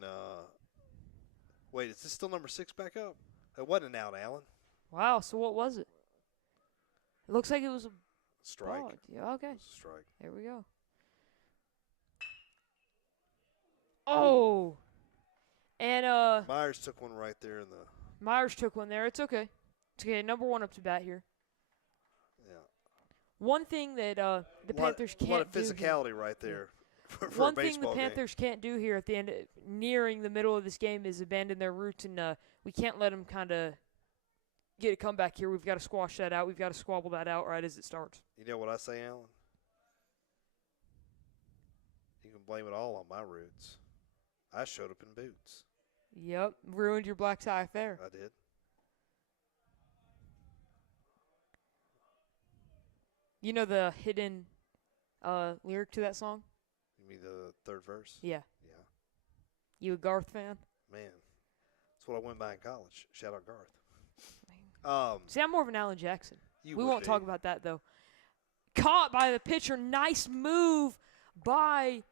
wait, is this still number 6 back up? It wasn't an out, Alan. Wow, so what was it? It looks like it was a strike. ball. Yeah, okay. It was a strike. There we go. Oh. And Myers took one right there in the Myers took one there. It's okay. It's okay. Number 1 up to bat here. Yeah. One thing that the Panthers can't do. A lot of physicality right there. For one a thing the baseball Panthers can't do here at the end, nearing the middle of this game, is abandon their roots, and we can't let them kind of get a comeback here. We've got to squash that out. We've got to squabble that out right as it starts. You know what I say, Alan? You can blame it all on my roots. I showed up in boots. Yep, ruined your black tie affair. I did. You know the hidden lyric to that song? You mean the third verse? Yeah. Yeah. You a Garth fan? Man, that's what I went by in college. Shout out Garth. See, I'm more of an Alan Jackson. We would won't be. talk about that, though. Caught by the pitcher. Nice move by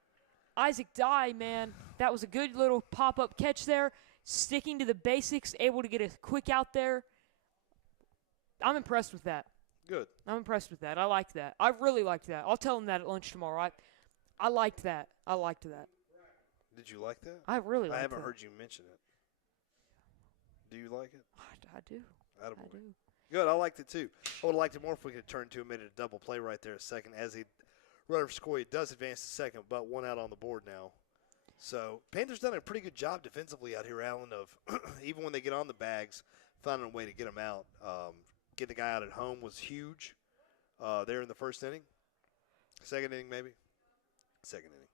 Isaac Dye, man. That was a good little pop-up catch there. Sticking to the basics, able to get a quick out there. I'm impressed with that. Good. I'm impressed with that. I liked that. I really liked that. I'll tell him that at lunch tomorrow. I liked that. I liked that. Did you like that? I really liked that. I haven't heard you mention it. Do you like it? I do. Attaboy. I do. Good. I liked it too. I would have liked it more if we could turn to made it a double play right there at second, as the runner for Sequoyah does advance to second, but one out on the board now. So Panthers done a pretty good job defensively out here, Allen, of even when they get on the bags, finding a way to get them out. Getting the guy out at home was huge there in the first inning. Second inning, maybe? Second inning.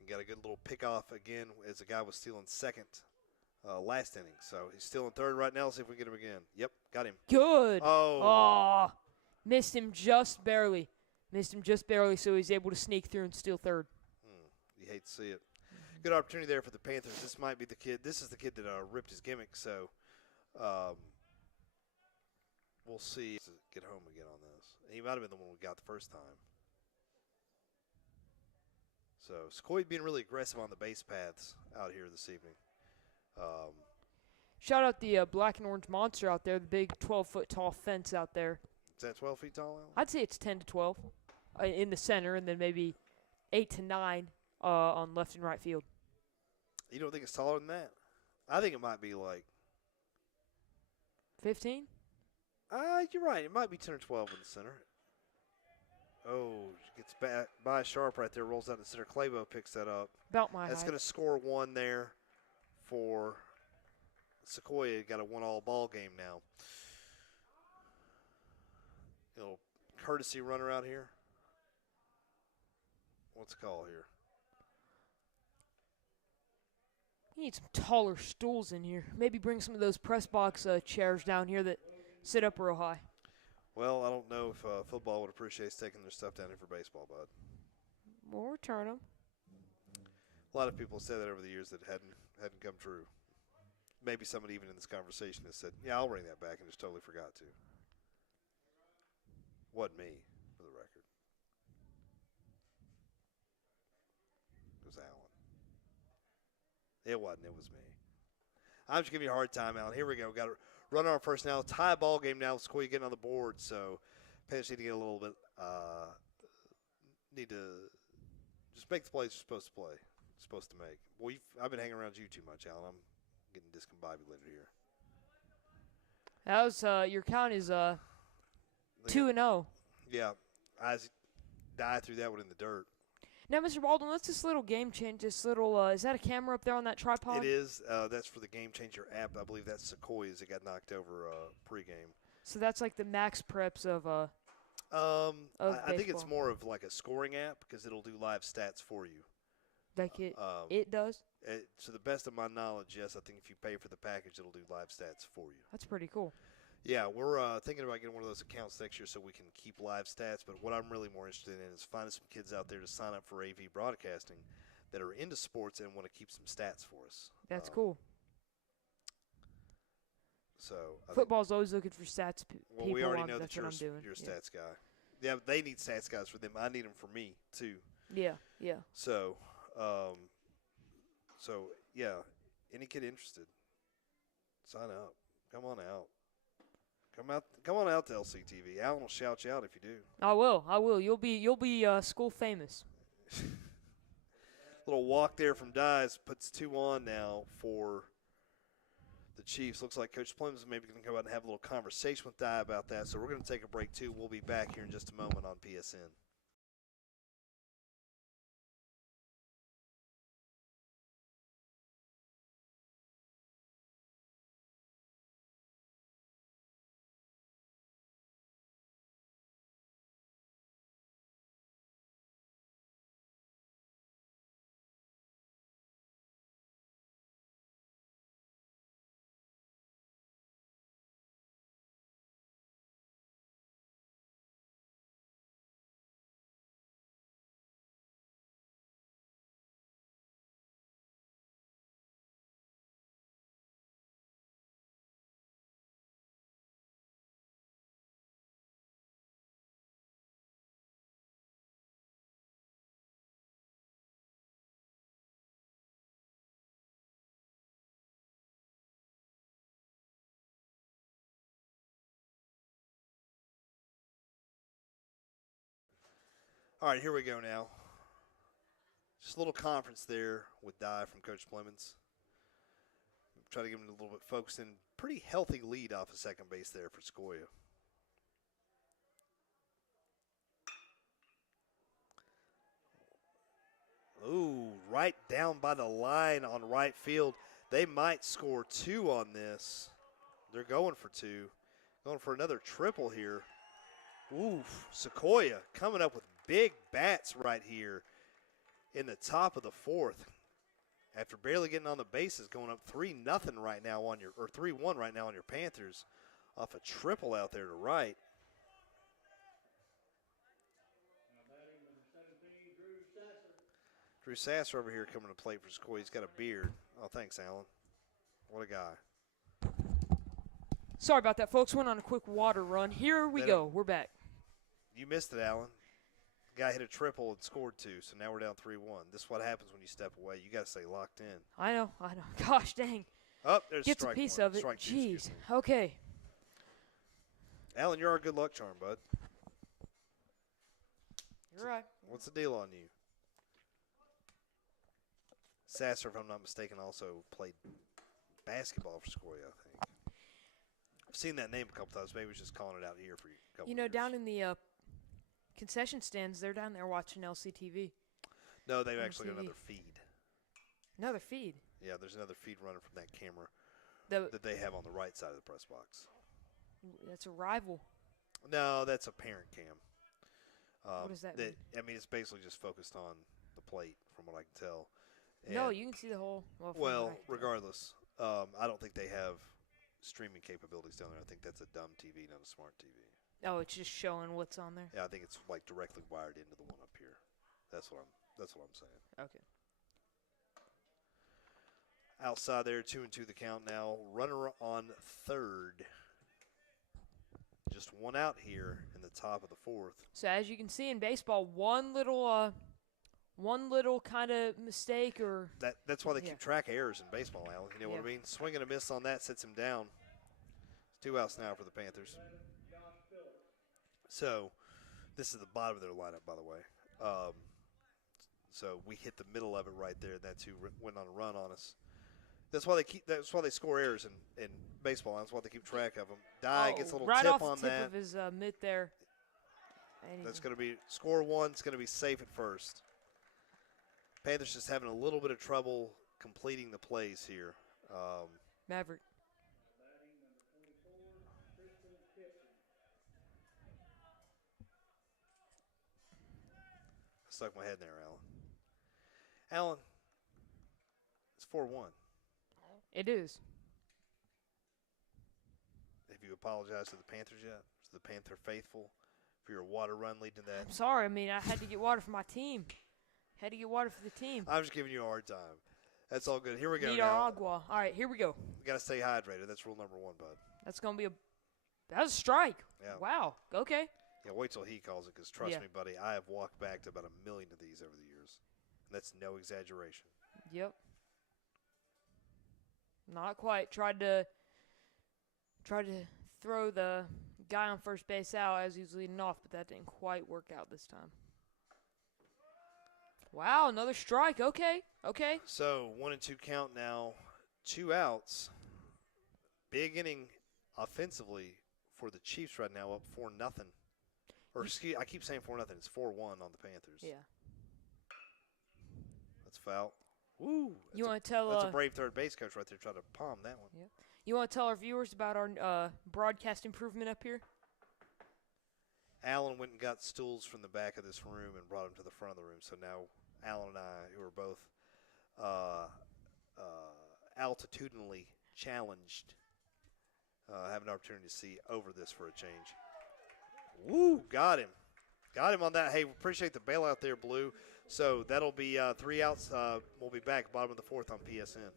And got a good little pickoff again as the guy was stealing second last inning. So he's still in third right now. Let's see if we can get him again. Yep, got him. Good. Oh. Missed him just barely. So he's able to sneak through and steal third. You hate to see it. Good opportunity there for the Panthers. This might be the kid. This is the kid that ripped his gimmick. So we'll see. Get home again on this. He might have been the one we got the first time. So Sequoyah being really aggressive on the base paths out here this evening. Shout out the black and orange monster out there, the big 12-foot tall fence out there. Is that 12 feet tall, Alan? I'd say it's 10 to 12 in the center, and then maybe 8 to 9 on left and right field. You don't think it's taller than that? I think it might be like 15? You're right. It might be 10 or 12 in the center. Oh, gets back by Sharp right there, rolls out in the center. Claybo picks that up. About my That's height. going to score one there for Sequoyah. Got a 1-all ball game now. Little courtesy runner out here. What's the call here? You need some taller stools in here. Maybe bring some of those press box chairs down here that sit up real high. Well, I don't know if football would appreciate taking their stuff down here for baseball, bud. We'll return them. A lot of people said that over the years that hadn't come true. Maybe somebody even in this conversation has said, yeah, I'll bring that back, and just totally forgot to. Wasn't me, for the record. It was Alan. It wasn't. It was me. I'm just giving you a hard time, Alan. Here we go. Got to run our first now. Tie ball game now. Sequoyah getting on the board, so Panthers need to get a little bit. Need to just make the plays you're supposed to make. Well, I've been hanging around you too much, Alan. I'm getting discombobulated here. That was your count is 2-0. Yeah, I threw that one in the dirt. Now, Mr. Baldwin, let's this little game change. This little is that a camera up there on that tripod? It is. That's for the Game Changer app. I believe that's Sequoyah's that got knocked over pregame. So that's like the max preps of I think it's more of like a scoring app because it'll do live stats for you. Like it does? To the best of my knowledge, yes. I think if you pay for the package, it'll do live stats for you. That's pretty cool. Yeah, we're thinking about getting one of those accounts next year so we can keep live stats. But what I'm really more interested in is finding some kids out there to sign up for AV broadcasting that are into sports and want to keep some stats for us. That's cool. So football's always looking for stats. Well, we already know that you're a doing. stats guy. Yeah, they need stats guys for them. I need them for me too. Yeah. So, yeah, any kid interested, sign up. Come on out. Come on out to LCTV. Alan will shout you out if you do. I will. You'll be school famous. Little walk there from Dyes puts 2 on now for the Chiefs. Looks like Coach Fleming is maybe going to come out and have a little conversation with Dye about that. So we're going to take a break too. We'll be back here in just a moment on PSN. All right, here we go now. Just a little conference there with Dye from Coach Fleming's. try to give them a little bit focused in. Pretty healthy lead off of second base there for Sequoyah. Ooh, right down by the line on right field. They might score 2 on this. They're going for 2. Going for another triple here. Oof, Sequoyah coming up with big bats right here in the top of the 4th. After barely getting on the bases, going up 3-0 right now on your, or 3-1 right now on your Panthers, off a triple out there to right. Drew Sasser over here coming to play for Sequoyah. He's got a beard. Oh, thanks, Alan. What a guy. Sorry about that, folks. Went on a quick water run. Here we go. We're back. You missed it, Alan. Guy hit a triple and scored 2, so now we're down 3-1. This is what happens when you step away. You got to stay locked in. I know. Gosh dang. Oh, there's Gets strike a piece one. of it. Strike two, Jeez. Okay. Alan, you're our good luck charm, bud. You're right. What's the deal on you? Sasser, if I'm not mistaken, also played basketball for Sequoyah, I think. I've seen that name a couple times. Maybe he's just calling it out here for a couple years. Down in the concession stands, they're down there watching LCTV. No, they've actually got another feed. Another feed? Yeah, there's another feed running from that camera that they have on the right side of the press box. That's a rival. No, that's a parent cam. What does that mean? I mean, it's basically just focused on the plate, from what I can tell. And no, you can see the whole. Well, regardless, I don't think they have streaming capabilities down there. I think that's a dumb TV, not a smart TV. Oh, it's just showing what's on there. Yeah, I think it's like directly wired into the one up here. That's what I'm saying. Okay. Outside there, 2-2 the count now. Runner on third. Just one out here in the top of the 4th. So as you can see in baseball, one little kind of mistake or that's why they keep track of errors in baseball, Alan. You know what I mean? Swing and a miss on that sets him down. It's 2 outs now for the Panthers. So this is the bottom of their lineup, by the way. So we hit the middle of it right there. That's who went on a run on us. That's why they score errors in baseball. That's why they keep track of them. Gets a little right tip off on the tip that. Of his mitt there. That's going to be score 1. It's going to be safe at first. Panthers just having a little bit of trouble completing the plays here. Maverick. I stuck my head in there, Alan. Alan, it's 4-1. It is. Have you apologized to the Panthers yet? To the Panther faithful for your water run leading to that? I'm sorry. I mean, I had to get water for my team. Had to get water for the team. I'm just giving you a hard time. That's all good. Here we go. Need our agua. All right, here we go. We got to stay hydrated. That's rule number 1, bud. That's going to be that was a strike. Yeah. Wow. Okay. Yeah, wait till he calls it, because trust me, buddy, I have walked back to about 1 million of these over the years. And that's no exaggeration. Yep. Not quite. Tried to throw the guy on first base out as he was leading off, but that didn't quite work out this time. Wow, another strike. Okay. So 1-2 count now. 2 outs. Big inning offensively for the Chiefs right now, up 4-0. Or excuse, I keep saying 4-0. It's 4-1 on the Panthers. Yeah. That's foul. Woo. You want to tell? That's a brave third base coach right there trying to palm that one. Yep. You want to tell our viewers about our broadcast improvement up here? Alan went and got stools from the back of this room and brought them to the front of the room. So now Alan and I, who are both altitudinally challenged, have an opportunity to see over this for a change. Woo, got him. Got him on that. Hey, appreciate the bailout there, Blue. So that'll be 3 outs. We'll be back bottom of the 4th on PSN.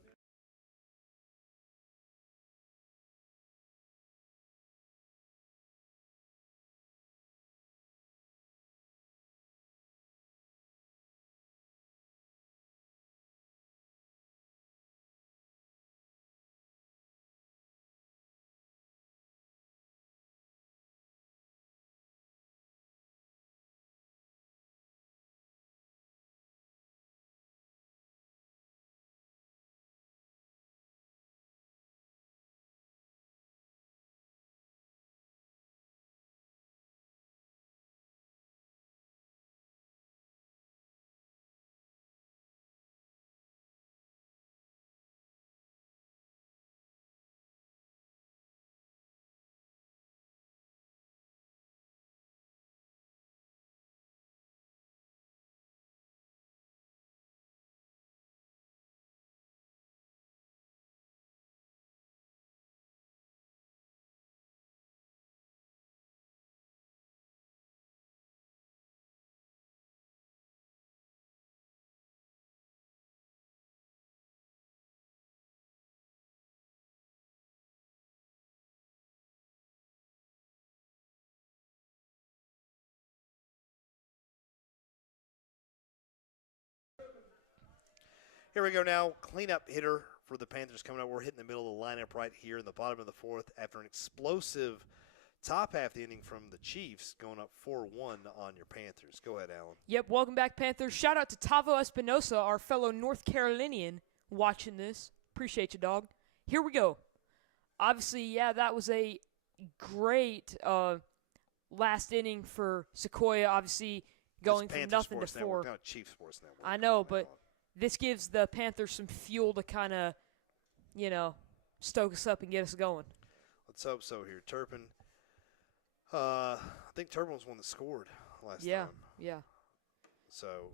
Here we go now. Cleanup hitter for the Panthers coming up. We're hitting the middle of the lineup right here in the bottom of the fourth after an explosive top half the inning from the Chiefs going up 4-1 on your Panthers. Go ahead, Alan. Yep, welcome back, Panthers. Shout out to Tavo Espinosa, our fellow North Carolinian, watching this. Appreciate you, dog. Here we go. Obviously, yeah, that was a great last inning for Sequoyah, obviously going from nothing to 4. Not Chiefs Sports Network. I know, but this gives the Panthers some fuel to kind of, stoke us up and get us going. Let's hope so here. Turpin. I think Turpin was one that scored last time. Yeah. So,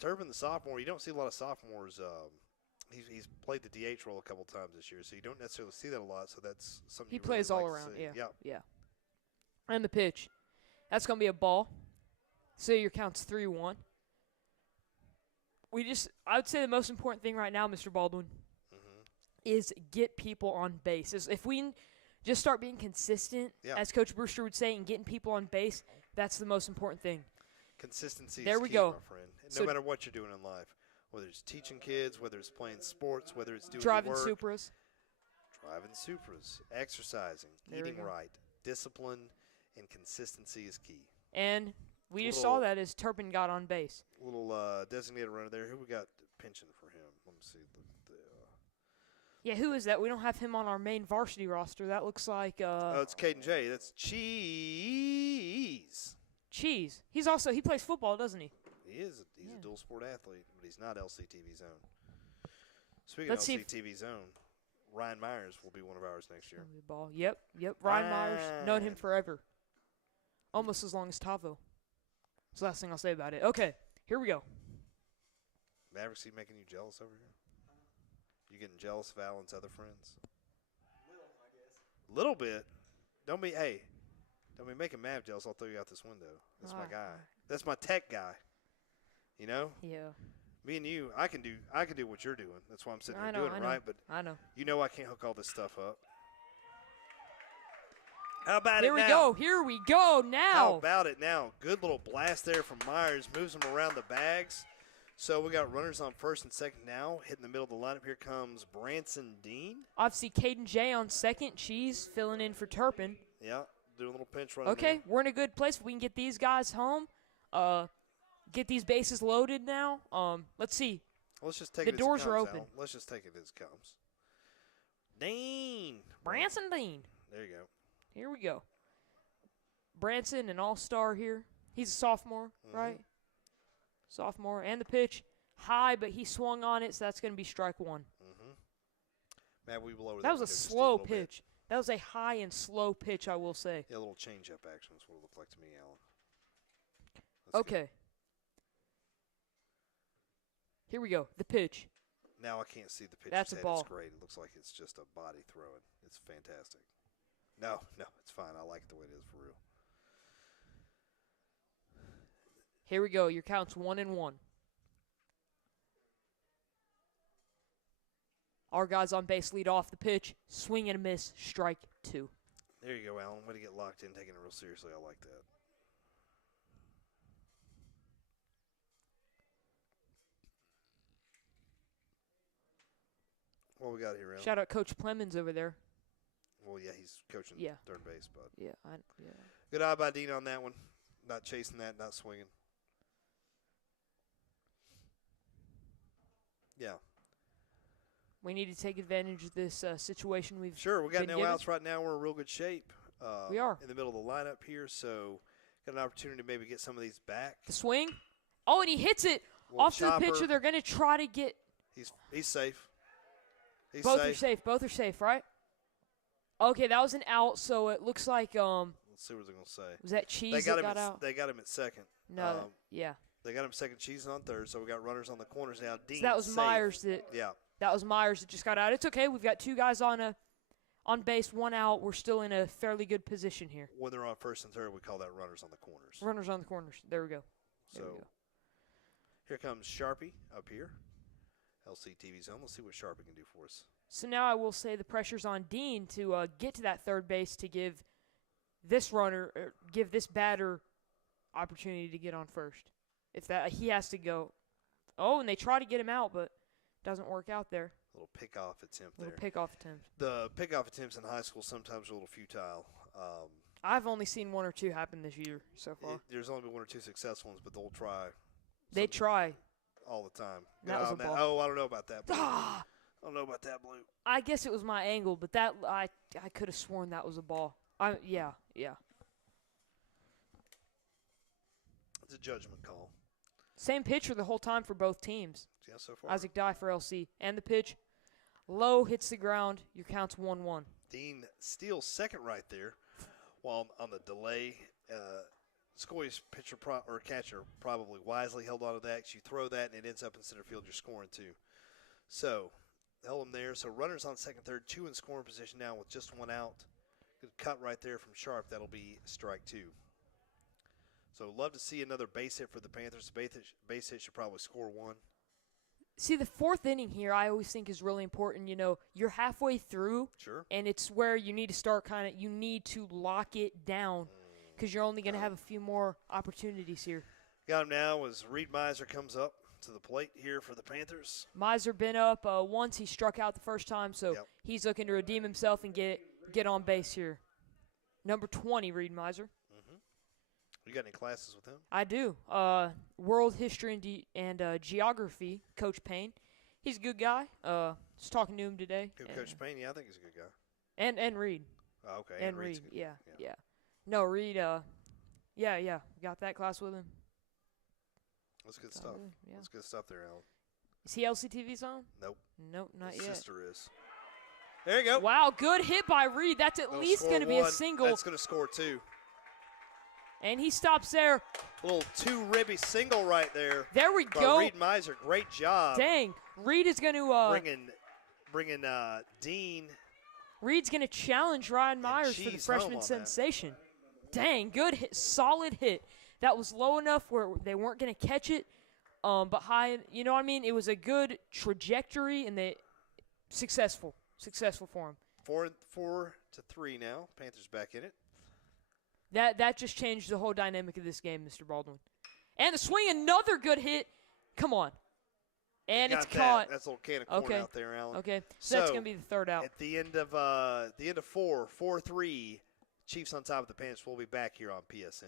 Turpin, the sophomore, you don't see a lot of sophomores. He's played the DH role a couple times this year, so you don't necessarily see that a lot. So that's something he you plays really all like around. to see. Yeah. And the pitch. That's going to be a ball. So your count's 3-1. I would say the most important thing right now, Mr. Baldwin, is get people on base. If we just start being consistent, as Coach Brewster would say, and getting people on base, that's the most important thing. Consistency there is we key, go. my friend. No matter what you're doing in life, whether it's teaching kids, whether it's playing sports, whether it's doing driving work, Supras, exercising, eating right, discipline, and consistency is key. And we just saw that as Turpin got on base. Little designated runner there. Who we got pinching for him? Let me see. Yeah, who is that? We don't have him on our main varsity roster. That looks like it's Caden J. That's Cheese. He plays football, doesn't he? He's a dual sport athlete, but he's not LCTV zone. Speaking of LCTV zone, Ryan Myers will be one of ours next year. Ball. Yep. Ryan Myers, known him forever. Almost as long as Tavo. That's the last thing I'll say about it. Okay, here we go. Maverick, he making you jealous over here? You getting jealous of Alan's other friends? Little bit. Don't be making Mav jealous. I'll throw you out this window. That's my guy. That's my tech guy. You know? Yeah. Me and you, I can do what you're doing. That's why I'm sitting here doing it, right? But I know. You know I can't hook all this stuff up. How about Here we go now. How about it now? Good little blast there from Myers. Moves him around the bags. So we got runners on first and second now. Hitting the middle of the lineup. Here comes Branson Dean. Obviously, Caden J on second. Cheese filling in for Turpin. Yeah, doing a little pinch run. Okay, we're in a good place. We can get these guys home. Get these bases loaded now. Let's see. Let's just take the it doors as it are comes, open. Al. Let's just take it as it comes. Dean. Branson Dean. There you go. Here we go. Branson, an all-star here. He's a sophomore, right? Sophomore. And the pitch, high, but he swung on it, so that's going to be strike one. Matt, we blow that was a slow pitch. That was a high and slow pitch, I will say. Yeah, a little change-up action is what it looked like to me, Alan. Okay. Here we go. The pitch. Now I can't see the pitch. That's a ball. It's great. It looks like it's just a body throwing. It's fantastic. No, it's fine. I like it the way it is for real. Here we go. Your count's 1-1. Our guys on base lead off the pitch. Swing and a miss. Strike 2. There you go, Alan. Way to get locked in, taking it real seriously. I like that. What we got here, Alan? Shout out Coach Fleming over there. Well, yeah, he's coaching third base, bud. Yeah. Good eye by Dean on that one. Not chasing that, not swinging. Yeah. We need to take advantage of this situation we've Sure, we got been no given. outs right now. We're in real good shape. We are. In the middle of the lineup here, so got an opportunity to maybe get some of these back. The swing. Oh, and he hits it off to the pitcher. They're going to try to get. He's safe. Both are safe. Both are safe, right? Okay, that was an out, so it looks like let's see what they're going to say. Was that Cheese that got out? They got him at second. No, yeah. They got him second. Cheese on third, so we got runners on the corners now. Dean, so that was safe. Myers that was Myers that just got out. It's okay. We've got two guys on base, one out. We're still in a fairly good position here. When they're on first and third, we call that runners on the corners. Runners on the corners. There we go. Here comes Sharpie up here. LCTV zone. Let's see what Sharpie can do for us. So now I will say the pressure's on Dean to get to that third base to give this batter opportunity to get on first. If that he has to go Oh, and they try to get him out, but doesn't work out there. Little pickoff attempt Little there. pickoff attempt. The pickoff attempts in high school sometimes are a little futile. I've only seen 1 or 2 happen this year so far. There's only been 1 or 2 successful ones, but they'll try. They try. All the time. That was a ball. Oh, I don't know about that. Blue. I don't know about that, Blue. I guess it was my angle, but that I could have sworn that was a ball. Yeah. It's a judgment call. Same pitcher the whole time for both teams. Yeah, so far. Isaac Dye for LC. And the pitch, low, hits the ground. Your count's 1-1. Dean steals second right there, while on the delay, Sequoyah's pitcher or catcher probably wisely held on to that because you throw that and it ends up in center field. You're scoring 2. So held him there. So runners on second, third, 2 in scoring position now with just 1 out. Good cut right there from Sharp. That'll be strike 2. So love to see another base hit for the Panthers. The base hit should probably score 1. See, the 4th inning here I always think is really important. You know, you're halfway through. Sure. And it's where you need to start you need to lock it down because you're only going to have a few more opportunities here. Got him now as Reed Miser comes up to the plate here for the Panthers. Miser been up once. He struck out the first time, so he's looking to redeem himself and get on base here. Number 20, Reed Miser. You got any classes with him? I do. World history and geography, Coach Payne. He's a good guy. Just talking to him today. Coach Payne, yeah, I think he's a good guy. And Reed. Oh, okay. And Reed, yeah. No, Reed, yeah. Got that class with him. That's good stuff. Yeah. That's good stuff there, Alan. Is he LCTV's on? Nope. Nope, not His yet. sister is. There you go. Wow, good hit by Reed. That's at least going to be a single. That's going to score 2. And he stops there. A little 2-ribby single right there. There we go. Reed Miser, great job. Dang, Reed is going to bringing Dean. Reed's going to challenge Ryan Myers for the freshman sensation. Dang, good hit, solid hit. That was low enough where they weren't going to catch it, but high. You know what I mean? It was a good trajectory and successful for him. 4-3 now. Panthers back in it. That just changed the whole dynamic of this game, Mr. Baldwin. And the swing, another good hit. Come on. And it's caught. That's a little can of corn out there, Alan. Okay, so that's going to be the third out. At the end of 4-3, Chiefs on top of the Panthers. We'll be back here on PSN.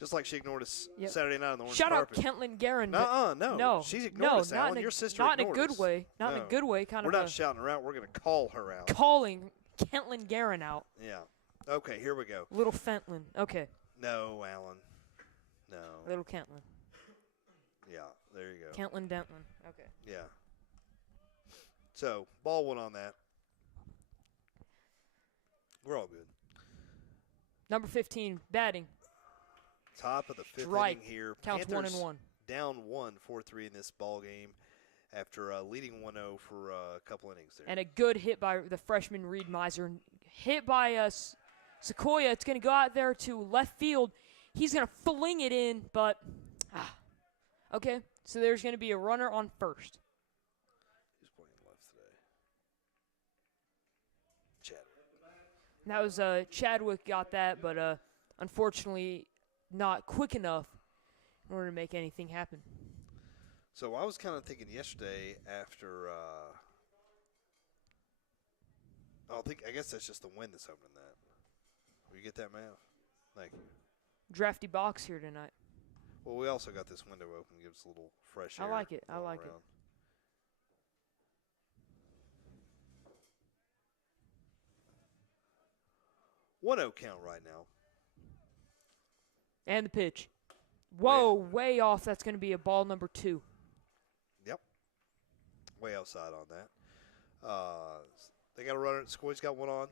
Just like she ignored us Saturday night on the orange carpet. Shout out Kentlin Guerin. No. She's ignored us, Alan. Your sister not in a ignored good us. way. Not in a good way. We're not shouting her out. We're going to call her out. Calling Kentlin Guerin out. Yeah. Okay, here we go. Little Fentlin. Okay. No, Alan. No. Little Kentlin. Yeah, there you go. Kentlin Dentlin. Okay. Yeah. So, Baldwin on that. We're all good. Number 15, batting. Top of the fifth Strike. inning here. Counts Panthers 1-1. Down 4-3 in this ball game after leading 1-0 for a couple innings there. And a good hit by the freshman Reed Miser. Hit by Sequoyah. It's going to go out there to left field. He's going to fling it in, but okay. So there's going to be a runner on first. Who's playing left today? Chadwick. That was Chadwick got that, but unfortunately not quick enough in order to make anything happen. So I was kind of thinking yesterday after I guess that's just the wind that's opening that. Will you get that, Mav? Thank you. Drafty box here tonight. Well, we also got this window open. Gives us a little fresh air. I like it. I all like around. it. 1-0 count right now. And the pitch. Whoa, way off. That's going to be a ball number 2. Yep. Way outside on that. They got a runner. Sequoyah's got one on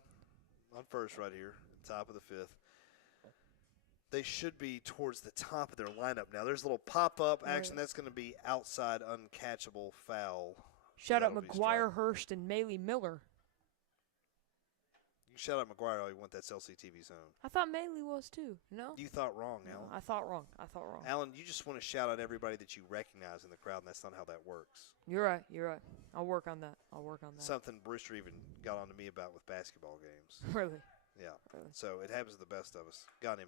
first right here, top of the 5th. They should be towards the top of their lineup now. There's a little pop-up action. That's going to be outside, uncatchable foul. Shout out McGuire, Hurst, and Maley Miller. You can shout out McGuire all you want. That's LCTV zone. I thought Maley was too. No? You thought wrong, No, Alan. I thought wrong. Alan, you just want to shout out everybody that you recognize in the crowd, and that's not how that works. You're right. I'll work on that. Something Brewster even got on to me about with basketball games. Really? Yeah. Really? So it happens to the best of us. Got him.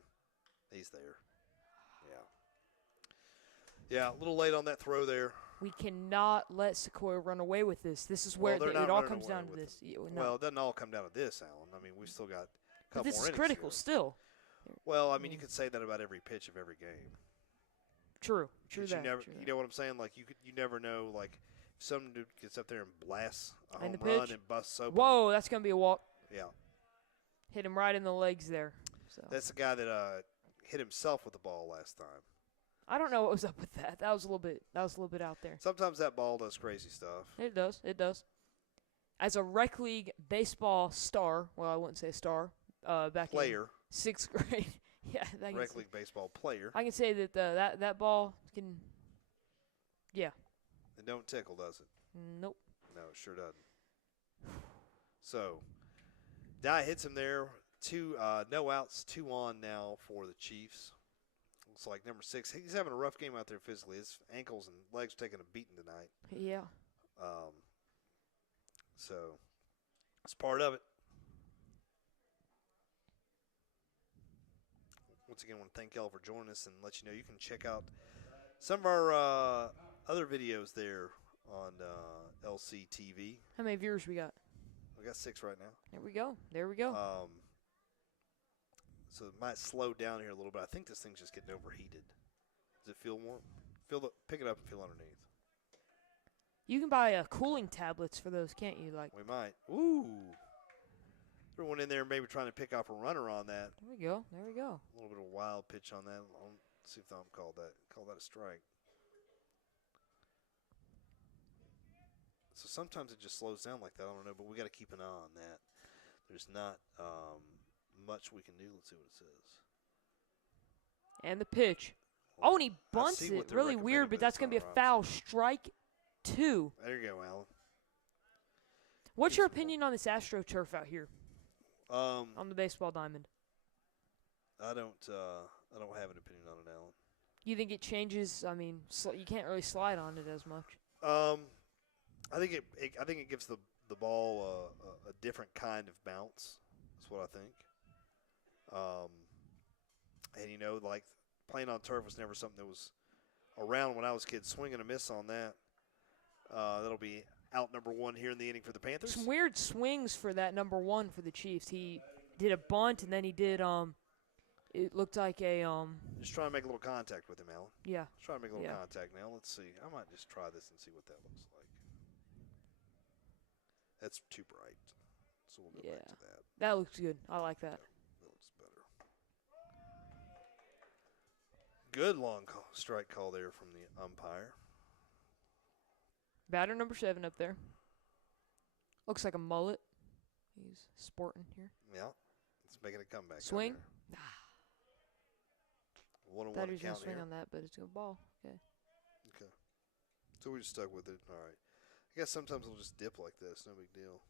He's there. Yeah, a little late on that throw there. We cannot let Sequoyah run away with this. This is where it all comes down to this. No. Well, it doesn't all come down to this, Alan. I mean, we've still got a couple more But this is innings critical here. still. Well, I mean, you could say that about every pitch of every game. True that. You know what I'm saying? Like, you never know, like, if some dude gets up there and blasts a home And the run pitch? and busts open. Whoa, that's going to be a walk. Yeah. Hit him right in the legs there. So That's the guy that hit himself with the ball last time. I don't know what was up with that. That was a little bit out there. Sometimes that ball does crazy stuff. It does. As a rec league baseball star, well, I wouldn't say star, back Player. in 6th grade. Yeah, Rec league baseball player. I can say that that ball can. Yeah. It don't tickle, does it? Nope. No, it sure doesn't. So, Dye hits him there. No outs, 2 on now for the Chiefs. Looks like number 6. He's having a rough game out there physically. His ankles and legs are taking a beating tonight. Yeah. So, it's part of it. Once again, I want to thank y'all for joining us and let you know you can check out some of our other videos there on LCTV. How many viewers we got? We got 6 right now. There we go. So it might slow down here a little bit. I think this thing's just getting overheated. Does it feel warm? Pick it up and feel underneath. You can buy cooling tablets for those, can't you? Like we might. Ooh. Threw one in there, maybe trying to pick off a runner on that. There we go. A little bit of a wild pitch on that. I'll see if I'm called that. Call that a strike. So sometimes it just slows down like that. I don't know, but we got to keep an eye on that. There's not much we can do. Let's see what it says. And the pitch. Oh, and he bunts it. Really weird, but that's going to be a foul. Strike 2. There you go, Alan. What's your opinion on this AstroTurf out here? On the baseball diamond. I don't have an opinion on it, Alan. You think it changes? I mean, you can't really slide on it as much. I think it gives the ball a different kind of bounce. That's what I think. And like playing on turf was never something that was around when I was a kid. Swing and a miss on that. That'll be out number 1 here in the inning for the Panthers. Some weird swings for that number 1 for the Chiefs. He did a bunt and then he did it looked like a Just trying to make a little contact with him, Alan. Yeah. Just trying to make a little contact now. Let's see. I might just try this and see what that looks like. That's too bright. So we'll go back to that. That looks good. I like that. That looks better. Good long strike call there from the umpire. Batter number 7 up there. Looks like a mullet. He's sporting here. Yeah. It's making a comeback. Swing. 1-1 Thought he was count going to swing here. on that, but it's a ball. Okay. So we just stuck with it. All right. I guess sometimes it'll just dip like this. No big deal.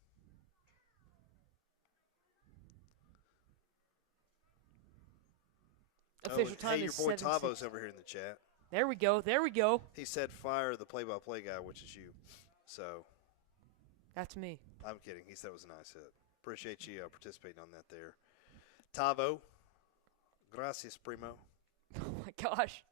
Official time hey, is your boy 7:06. Tavo's over here in the chat. There we go. He said fire the play-by-play guy, which is you. So That's me. I'm kidding. He said it was a nice hit. Appreciate you participating on that there. Tavo, gracias, primo. Oh, my gosh.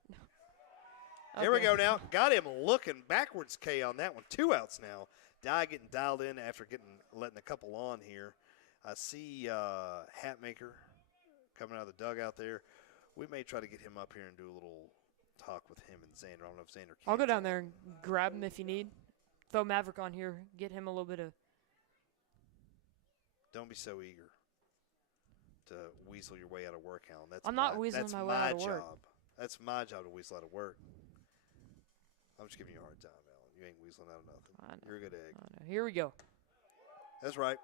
There we go now. Got him looking backwards, K, on that one. 2 outs now. Dye getting dialed in after letting a couple on here. I see Hatmaker coming out of the dugout there. We may try to get him up here and do a little talk with him and Xander. I don't know if Xander can. I'll go down there and grab him if you need. Throw Maverick on here. Get him a little bit of. Don't be so eager to weasel your way out of work, Alan. I'm not weaseling my way out of work. That's my job to weasel out of work. I'm just giving you a hard time, Alan. You ain't weaseling out of nothing. I know. You're a good egg. I know. Here we go. That's right.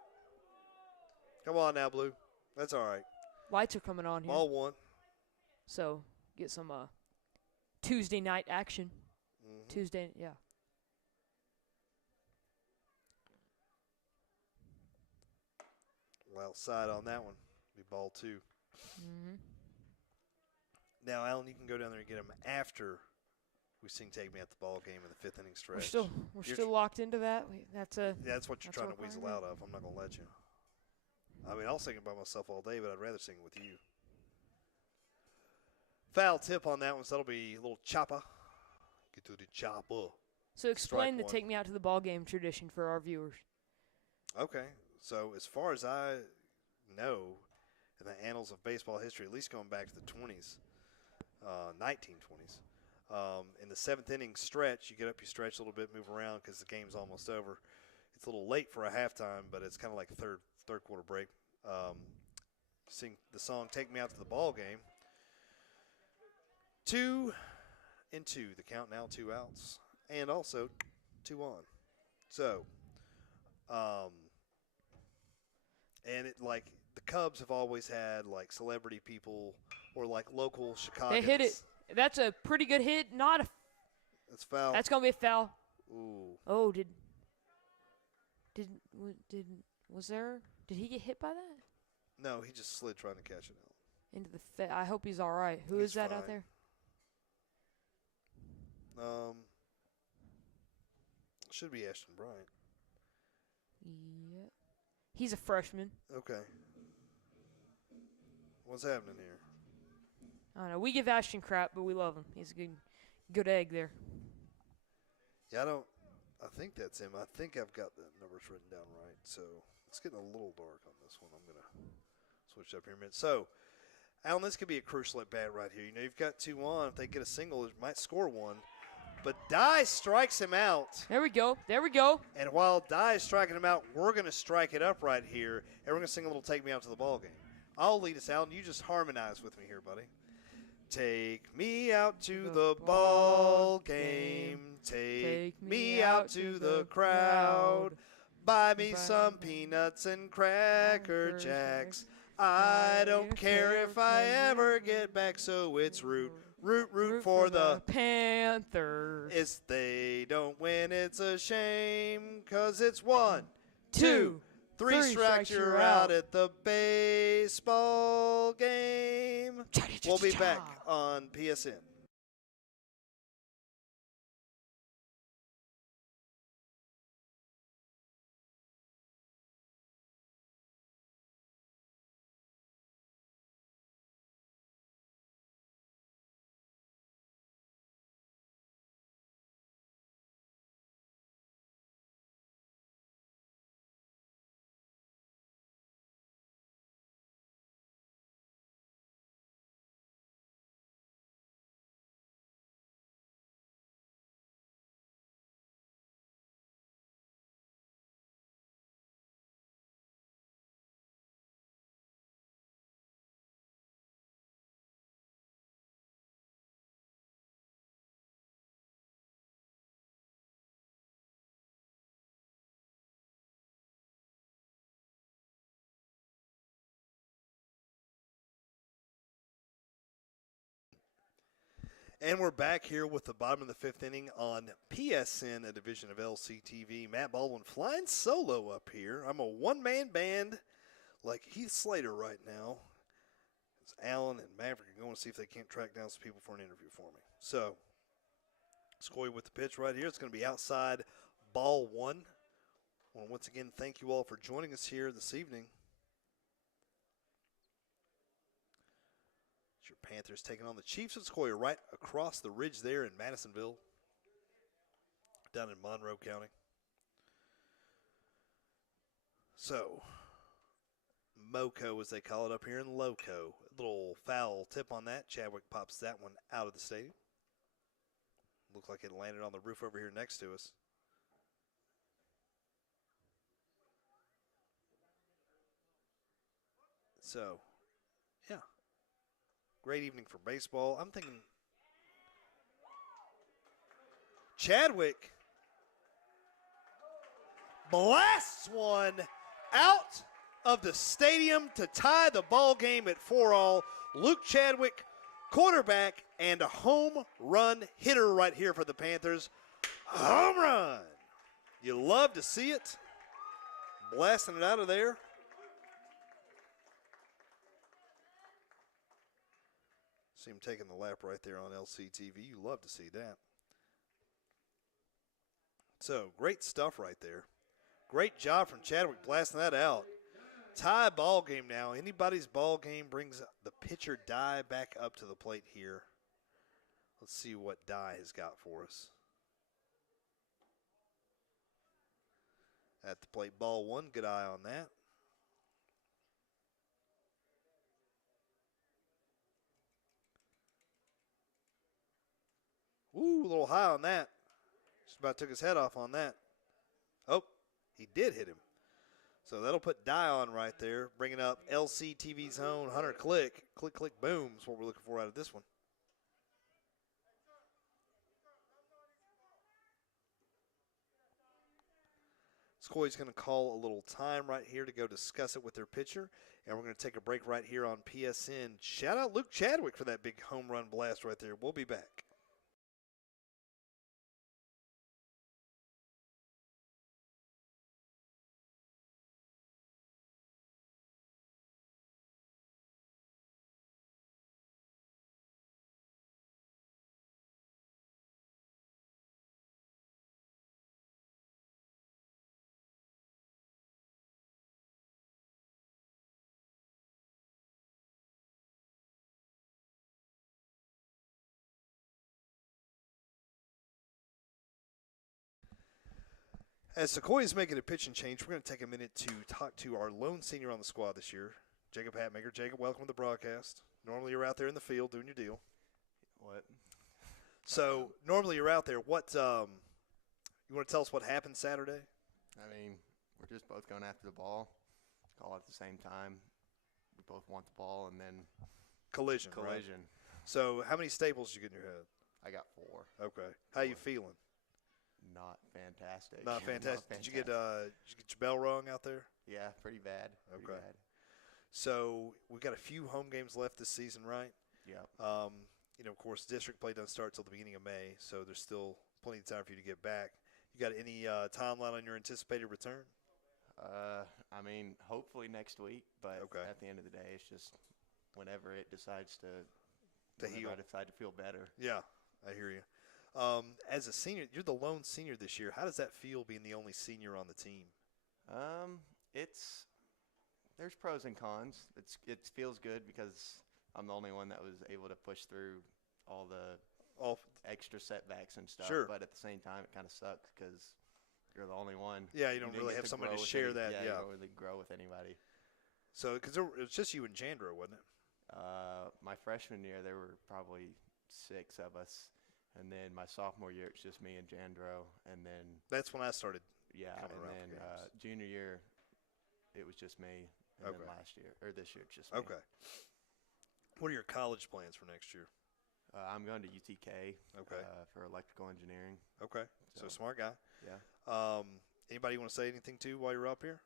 Come on now, Blue. That's all right. Lights are coming on here. Ball 1. So get some Tuesday night action. Mm-hmm. Tuesday, yeah. Well, outside on that one. Be ball 2. Mm-hmm. Now, Alan, you can go down there and get him after we sing "Take Me Out the Ball Game" in the 5th inning stretch. We're still locked into that. That's what you're trying to weasel out of. I'm not gonna let you. I mean, I'll sing it by myself all day, but I'd rather sing it with you. Foul tip on that one, so that'll be a little chopper. Get to the chopper. So explain the Strike 1. "Take Me Out to the Ball Game" tradition for our viewers. Okay, so as far as I know, in the annals of baseball history, at least going back to the 20s, 1920s. In the 7th inning stretch, you get up, you stretch a little bit, move around because the game's almost over. It's a little late for a halftime, but it's kind of like a third quarter break. Sing the song "Take Me Out to the Ball Game." 2 and 2, the count now, 2 outs, and also 2 on. So, and it like the Cubs have always had like celebrity people or like local Chicago. They hit it. That's a pretty good hit. Not a. That's foul. That's gonna be a foul. Ooh. Oh, did he get hit by that? No, he just slid trying to catch it out. Into the I hope he's all right. Who is that out there? Should be Ashton Bryant. Yeah. He's a freshman. Okay. What's happening here? I don't know. We give Ashton crap, but we love him. He's a good egg there. Yeah, I think that's him. I think I've got the numbers written down right. So it's getting a little dark on this one. I'm going to switch up here a minute. So, Alan, this could be a crucial at bat right here. You know, you've got 2 on. If they get a single, it might score 1. But Dye strikes him out. There we go. And while Dye is striking him out, we're going to strike it up right here, and we're going to sing a little "Take Me Out to the Ball Game." I'll lead us out, and you just harmonize with me here, buddy. Take me out to the ball game. Take me out to the crowd. Buy me some peanuts and Cracker Jacks. I don't care if I ever get back, so it's root for the Panthers. If they don't win, it's a shame, 'cause it's 1, 2, 3 strikes, you're out at the baseball game. We'll be back on PSN. And we're back here with the bottom of the 5th inning on PSN, a division of LCTV. Matt Baldwin flying solo up here. I'm a one-man band like Heath Slater right now. It's Alan and Maverick are going to see if they can't track down some people for an interview for me. So, Sequoyah with the pitch right here. It's going to be outside ball 1. I want to once again thank you all for joining us here this evening. It's your Your Panthers taking on the Chiefs of Sequoyah right across the ridge there in Madisonville, down in Monroe County. So, MoCo, as they call it up here in Loco. A little foul tip on that. Chadwick pops that one out of the stadium. Looked like it landed on the roof over here next to us. So, yeah. Great evening for baseball. I'm thinking Chadwick blasts one out of the stadium to tie the ball game at 4-all. Luke Chadwick, quarterback and a home run hitter right here for the Panthers. Home run. You love to see it. Blasting it out of there. See him taking the lap right there on LCTV. You love to see that. So, great stuff right there. Great job from Chadwick blasting that out. Tie ball game now. Anybody's ball game brings the pitcher Die back up to the plate here. Let's see what Die has got for us. At the plate, ball one. Good eye on that. Ooh, a little high on that. Just about took his head off on that. Oh, he did hit him. So that'll put Die on right there, bringing up LCTV's own Hunter Click. Click, click, boom is what we're looking for out of this one. Sequoyah's going to call a little time right here to go discuss it with their pitcher, and we're going to take a break right here on PSN. Shout out Luke Chadwick for that big home run blast right there. We'll be back. As Sequoyah's making a pitching change, we're going to take a minute to talk to our lone senior on the squad this year, Jacob Hatmaker. Jacob, welcome to the broadcast. Normally you're out there in the field doing your deal. What? So normally you're out there. What you want to tell us what happened Saturday? I mean, we're just both going after the ball, all at the same time. We both want the ball, and then Collision. Right? So how many staples did you get in your head? I got 4. Okay. How you feeling? Not fantastic. Not fantastic. Did you get your bell rung out there? Yeah, pretty bad. Pretty Okay. bad. So we've got a few home games left this season, right? Yeah. Of course, district play doesn't start till the beginning of May, so there's still plenty of time for you to get back. You got any timeline on your anticipated return? I mean, hopefully next week, but Okay. at the end of the day, it's just whenever it decides to heal. I decide to feel better. Yeah, I hear you. As a senior, you're the lone senior this year. How does that feel being the only senior on the team? There's pros and cons. It feels good because I'm the only one that was able to push through all the extra setbacks and stuff. Sure. But at the same time, it kind of sucks because you're the only one. Yeah, you don't didn't really get have somebody grow to with share that. Yeah, Yeah. you don't really grow with anybody. So, because it was just you and Jandro, wasn't it? My freshman year, there were probably 6 of us. And then my sophomore year, it's just me and Jandro. And then That's when I started. yeah, coming and around then for games. junior year, it was just me. And Okay. then this year, it's just me. Okay. What are your college plans for next year? I'm going to UTK Okay. for electrical engineering. Okay. So smart guy. Yeah. Anybody want to say anything to while you're up here?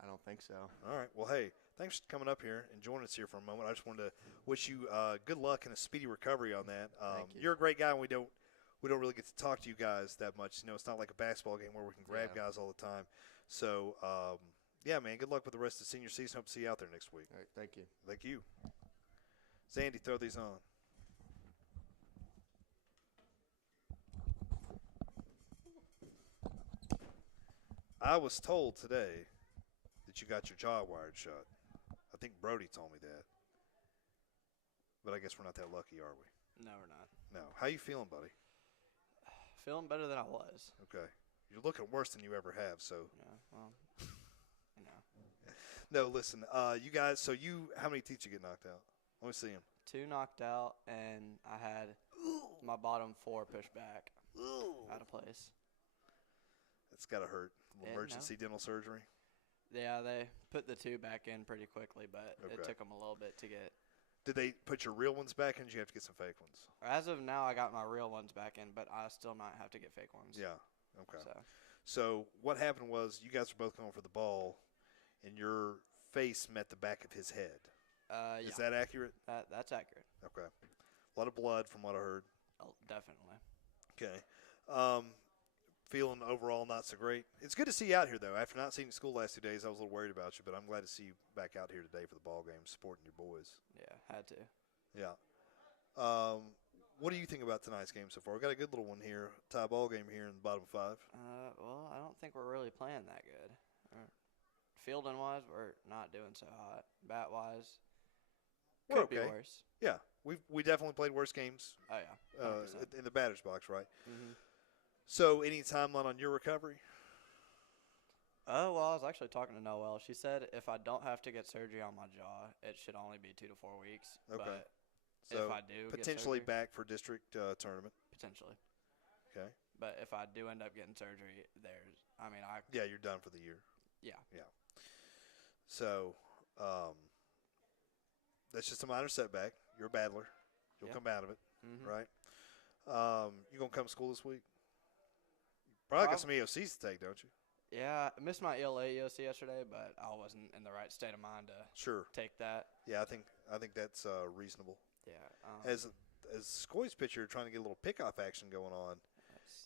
I don't think so. All right. Well, hey, thanks for coming up here and joining us here for a moment. I just wanted to wish you good luck and a speedy recovery on that. Thank you. You're a great guy, and we don't really get to talk to you guys that much. It's not like a basketball game where we can grab Yeah. guys all the time. So, yeah, man, good luck with the rest of the senior season. Hope to see you out there next week. All right, thank you. Thank you. Zandy, throw these on. I was told today that you got your jaw wired shut. I think Brody told me that. but I guess we're not that lucky, are we? No, we're not. No. How you feeling, buddy? Feeling better than I was. Okay. You're looking worse than you ever have, so. Yeah, well, you know. No, listen. You guys, so how many teeth you get knocked out? Let me see them. 2 knocked out, and I had my bottom 4 pushed back out of place. It's got to hurt. Emergency dental surgery? Yeah, they put the 2 back in pretty quickly, but Okay. it took them a little bit to get. Did they put your real ones back in, or did you have to get some fake ones? As of now, I got my real ones back in, but I still might have to get fake ones. Yeah. Okay. So So what happened was you guys were both going for the ball, and your face met the back of his head. yeah, Is that accurate? that's accurate. Okay. A lot of blood from what I heard. Oh, definitely. Okay. Feeling overall not so great. It's good to see you out here, though. After not seeing you at school the last 2 days, I was a little worried about you, but I'm glad to see you back out here today for the ball game, supporting your boys. Yeah, had to. Yeah. What do you think about tonight's game so far? We got a good little one here, tie ball game here in the bottom 5. Well, I don't think we're really playing that good. Fielding wise, we're not doing so hot. Bat wise, We're could be okay. worse. Yeah, we definitely played worse games Oh yeah, 100%. in the batter's box, right? Mhm. So, any timeline on your recovery? Oh, well, I was actually talking to Noelle. She said if I don't have to get surgery on my jaw, it should only be 2 to 4 weeks. Okay. But So if I do potentially get surgery, back for district tournament. potentially. Okay. But if I do end up getting surgery, Yeah, you're done for the year. Yeah. Yeah. So, that's just a minor setback. You're a battler. You'll Yeah. come out of it, Mhm. right? You gonna come to school this week? Probably got some EOCs to take, don't you? Yeah, I missed my ELA EOC yesterday, but I wasn't in the right state of mind to Sure. take that. Yeah, I think that's reasonable. Yeah. As Sequoyah's pitcher trying to get a little pickoff action going on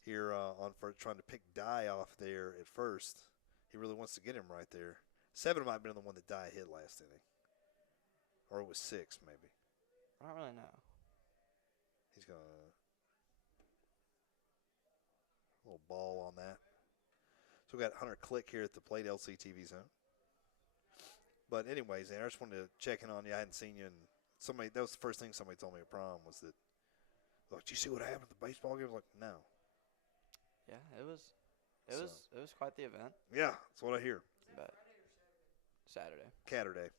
here for trying to pick Dye off there at first. He really wants to get him right there. 7 might have been the one that Dye hit last inning. Or it was 6 maybe. I don't really know. He's going to a little ball on that. So we got Hunter Click here at the plate LCTV zone. But anyways, I just wanted to check in on you. I hadn't seen you, and that was the first thing somebody told me at prom was that, look, did you see what happened at the baseball game? I was like, no. Yeah, it was quite the event. Yeah, that's what I hear. But Saturday. Catterday.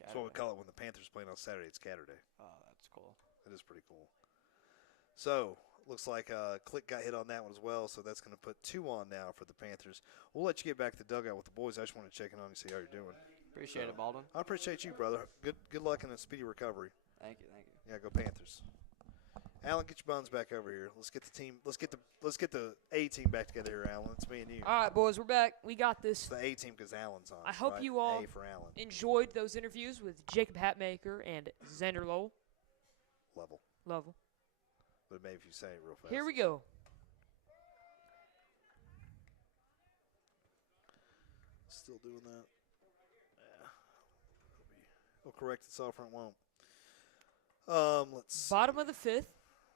That's what we call it when the Panthers playing on Saturday. It's Catterday. Oh, that's cool. It is pretty cool. So, looks like Click got hit on that one as well, so that's going to put 2 on now for the Panthers. We'll let you get back to the dugout with the boys. I just want to check in on you, see how you're doing. Appreciate it, Baldwin. I appreciate you, brother. Good luck and a speedy recovery. Thank you. Yeah, go Panthers. Alan, get your buns back over here. Let's get the team. Let's get the A team back together here, Alan. It's me and you. All right, boys, we're back. We got this. It's the A team because Alan's on. I hope right? you all A for Alan. enjoyed those interviews with Jacob Hatmaker and Xander Lowell. Level. But maybe if you say it real fast. Here we go. Still doing that. Yeah. It'll correct itself or it won't. Let's see. Bottom of the 5th.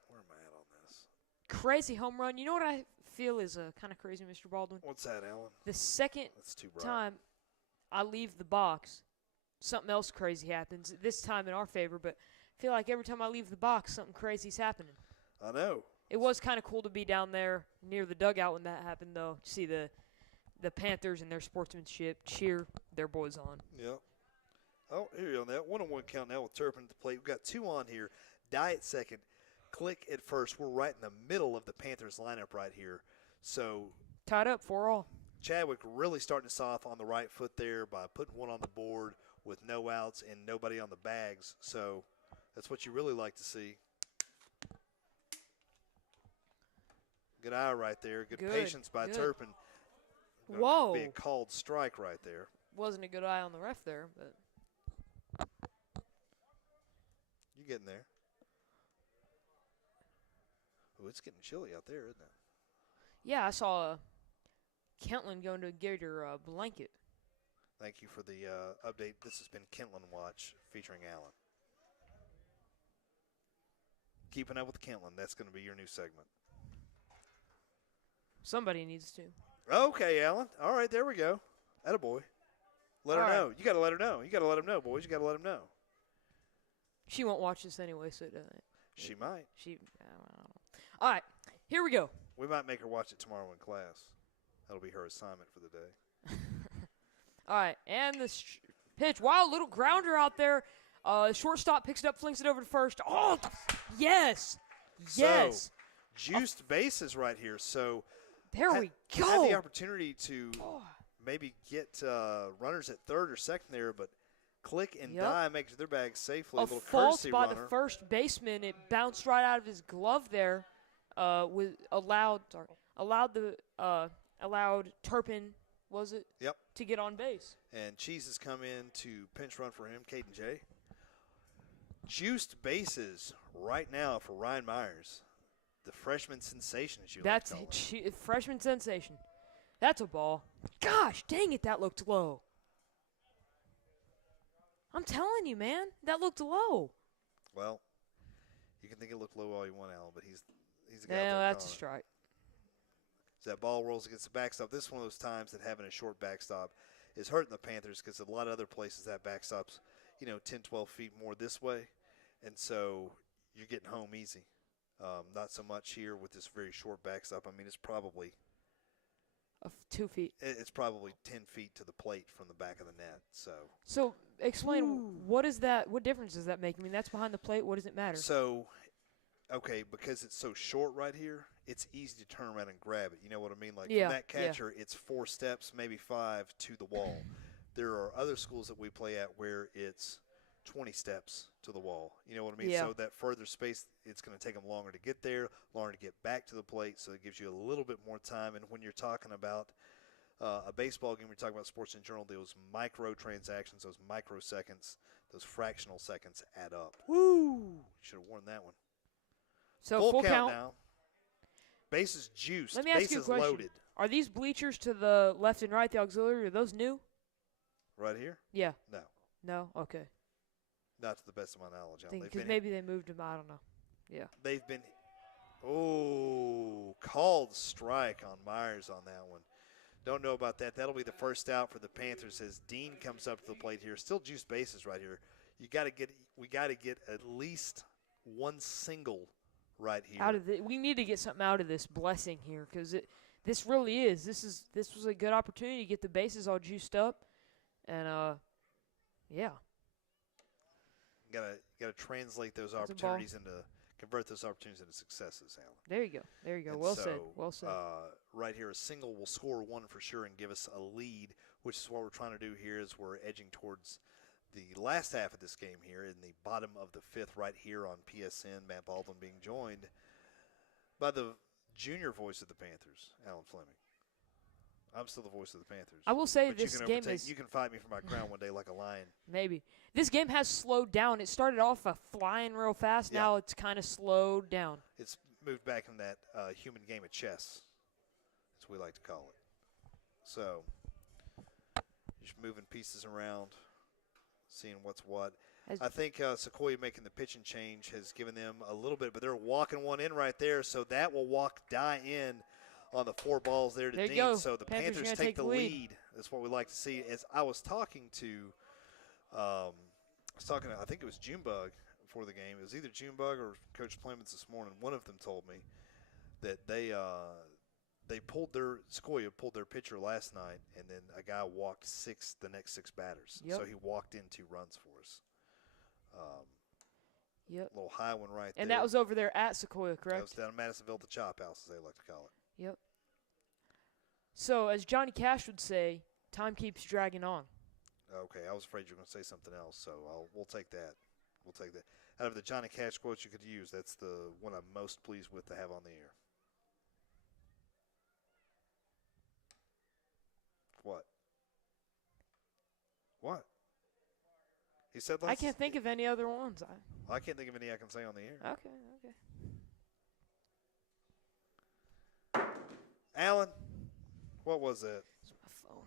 Where am I at on this? Crazy home run. You know what I feel is kind of crazy, Mr. Baldwin? What's that, Alan? The second That's too bright. time I leave the box, something else crazy happens. This time in our favor, but I feel like every time I leave the box, something crazy's happening. I know. It was kind of cool to be down there near the dugout when that happened, though. To see the Panthers and their sportsmanship cheer their boys on. Yeah. Oh, here you go on that. 1-on-1 count now with Turpin at the plate. We've got 2 on here. Dye at second. Click at first. We're right in the middle of the Panthers lineup right here. So Tied up 4-all. Chadwick really starting us off on the right foot there by putting 1 on the board with no outs and nobody on the bags. So that's what you really like to see. Good eye right there. Good patience by Turpin. Whoa. Be a called strike right there. Wasn't a good eye on the ref there, but. You getting there. Oh, it's getting chilly out there, isn't it? Yeah, I saw Kentland going to get her blanket. Thank you for the update. This has been Kentland Watch featuring Alan. Keeping up with Kentland. That's going to be your new segment. Somebody needs to. Okay, Alan. All right, there we go. Attaboy. Let her know. You got to let her know. You got to let him know, boys. You got to let him know. She won't watch this anyway, so She might. I don't know. All right, here we go. We might make her watch it tomorrow in class. That'll be her assignment for the day. All right, and the pitch. Wow, little grounder out there. Shortstop picks it up, flings it over to first. Oh, yes. Yes. So, juiced bases right here. So there we go. Had the opportunity to maybe get runners at third or second there, but click and die makes their bag safely. A little fault courtesy by runner. the first baseman. It bounced right out of his glove there. Allowed Turpin, was it? Yep. To get on base. And Cheese has come in to pinch run for him, Caden J. Juiced bases right now for Ryan Myers, the freshman sensation, as you like to call him. Freshman sensation. That's a ball. Gosh, dang it, that looked low. I'm telling you, man, that looked low. Well, you can think it looked low all you want, Alan, but he's the guy. Yeah, that's a strike. As that ball rolls against the backstop, this is one of those times that having a short backstop is hurting the Panthers because a lot of other places that backstop's, 10, 12 feet more this way. And so you're getting home easy. Not so much here with this very short backstop. I mean, it's probably 2 feet. It's probably 10 feet to the plate from the back of the net. So explain, what is that? What difference does that make? I mean, that's behind the plate. What does it matter? So, okay, because it's so short right here, it's easy to turn around and grab it. You know what I mean? Like from that catcher, it's 4 steps, maybe 5 to the wall. There are other schools that we play at where it's 20 steps to the wall. You know what I mean? Yeah. So that further space, it's going to take them longer to get there, longer to get back to the plate, so it gives you a little bit more time. And when you're talking about a baseball game, we're talking about sports in general, those micro transactions, those microseconds, those fractional seconds add up. Woo! Should have worn that one. So full count now. Bases juiced. Let me ask you a question. Loaded. Are these bleachers to the left and right, the auxiliary, are those new? Right here? Yeah. No. No? Okay. Not to the best of my knowledge. Because maybe they moved them. I don't know. Yeah. They've been called strike on Myers on that one. Don't know about that. That'll be the first out for the Panthers as Dean comes up to the plate here. Still juiced bases right here. We got to get at least one single right here. We need to get something out of this blessing here because this really is. This was a good opportunity to get the bases all juiced up, and yeah. Got to translate those opportunities convert those opportunities into successes, Alan. There you go. And well said. Well said. Right here, a single will score one for sure and give us a lead, which is what we're trying to do here as we're edging towards the last half of this game here in the bottom of the fifth right here on PSN. Matt Baldwin being joined by the junior voice of the Panthers, Alan Fleming. I'm still the voice of the Panthers. I will say but this game is... You can fight me for my crown one day like a lion. Maybe. This game has slowed down. It started off flying real fast. Now it's kind of slowed down. It's moved back in that human game of chess, as we like to call it. So, just moving pieces around, seeing what's what. I think Sequoyah making the pitching change has given them a little bit, but they're walking one in right there, so that will die in on the 4 balls there to there Dean. Go. So the Panthers take the lead. That's what we like to see. As I was talking to, I think it was Junebug before the game. It was either Junebug or Coach Clemens this morning. One of them told me that Sequoyah pulled their pitcher last night, and then a guy walked the next 6 batters. Yep. So he walked in 2 runs for us. Yep. A little high one right there. And that was over there at Sequoyah, correct? That was down in Madisonville, the Chop House, as they like to call it. Yep. So, as Johnny Cash would say, time keeps dragging on. Okay, I was afraid you were going to say something else, so we'll take that. We'll take that. Out of the Johnny Cash quotes you could use, that's the one I'm most pleased with to have on the air. What? What? He said I can't think of any other ones. I can't think of any I can say on the air. Okay. Alan, what was it? It's my phone.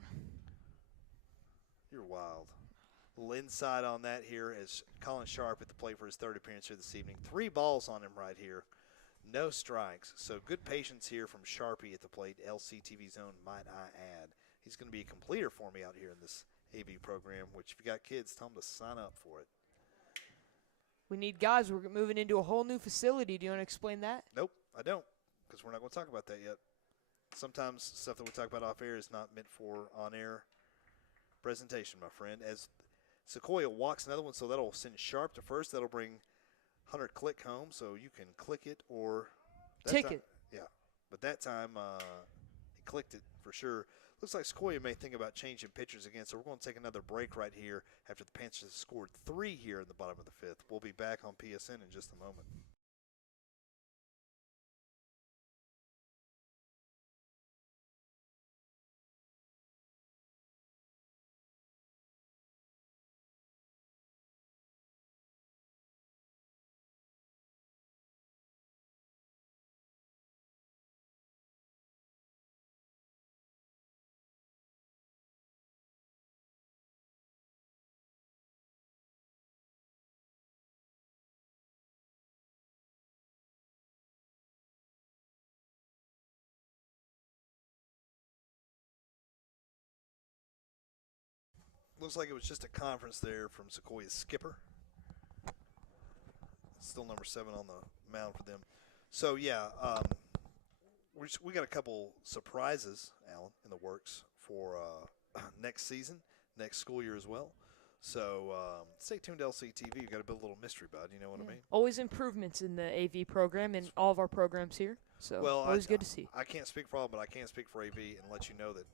You're wild. A little inside on that here is Colin Sharp at the plate for his 3rd appearance here this evening. 3 balls on him right here. No strikes. So good patience here from Sharpie at the plate. LCTV zone, might I add. He's going to be a completer for me out here in this AV program, which if you got kids, tell them to sign up for it. We need guys. We're moving into a whole new facility. Do you want to explain that? Nope, I don't, because we're not going to talk about that yet. Sometimes stuff that we talk about off air is not meant for on-air presentation, my friend. As Sequoyah walks another one, so that'll send Sharp to first. That'll bring Hunter Click home, so you can click it or tick it. Yeah, but that time he clicked it for sure. Looks like Sequoyah may think about changing pitchers again, so we're going to take another break right here after the Panthers have scored 3 here in the bottom of the 5th. We'll be back on PSN in just a moment. Looks like it was just a conference there from Sequoyah's skipper. Still number 7 on the mound for them. So, yeah, we got a couple surprises, Alan, in the works for next season, next school year as well. So stay tuned to LCTV. You've got to build a little mystery, bud. You know what I mean? Always improvements in the AV program and all of our programs here. So always good to see. I can't speak for all, but I can speak for AV and let you know that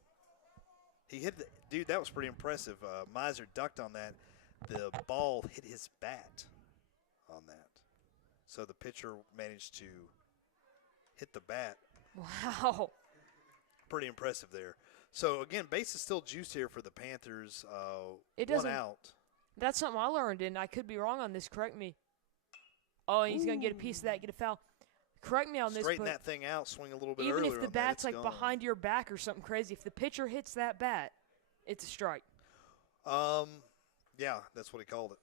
he hit the – dude, that was pretty impressive. Miser ducked on that. The ball hit his bat on that. So the pitcher managed to hit the bat. Wow. Pretty impressive there. So, again, base is still juiced here for the Panthers. It one doesn't, out. That's something I learned, and I could be wrong on this. Correct me. Oh, he's going to get a piece of that, get a foul. Correct me on this. Straighten that thing out, swing a little bit even earlier. If the bat's like behind your back or something crazy, if the pitcher hits that bat, it's a strike. Yeah, that's what he called it.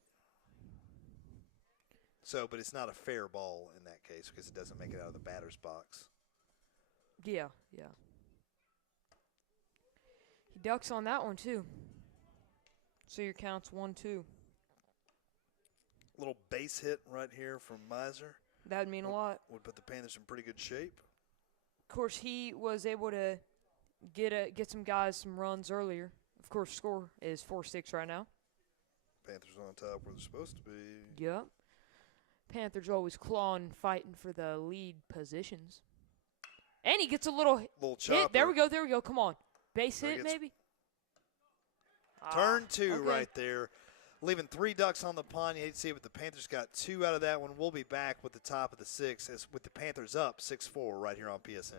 So, but it's not a fair ball in that case because it doesn't make it out of the batter's box. Yeah. He ducks on that one, too. So your count's 1-2. Little base hit right here from Miser. That would mean a lot. Would put the Panthers in pretty good shape. Of course, he was able to get some guys some runs earlier. Of course, score is 4-6 right now. Panthers on top where they're supposed to be. Yep. Panthers always clawing, fighting for the lead positions. And he gets a little hit. Chopper. There we go. Come on. Base hit, maybe? Turn 2 right there. Leaving 3 ducks on the pond. You hate to see it, but the Panthers got 2 out of that one. We'll be back with the top of the 6th as with the Panthers up 6-4 right here on PSN.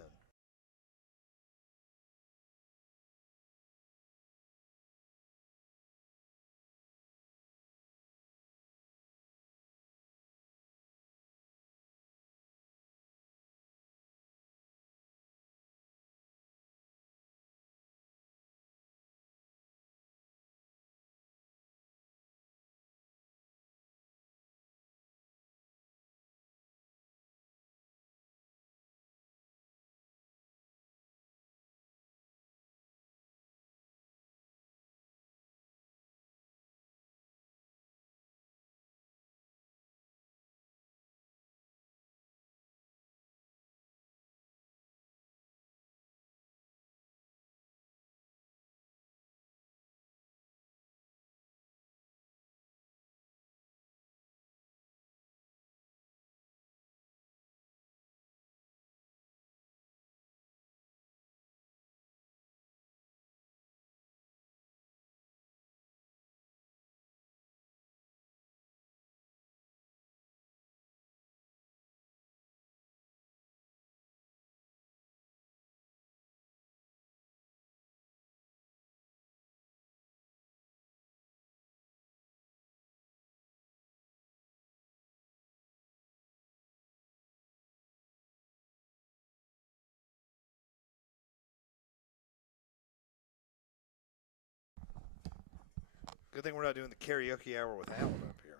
Good thing we're not doing the karaoke hour with Alan up here.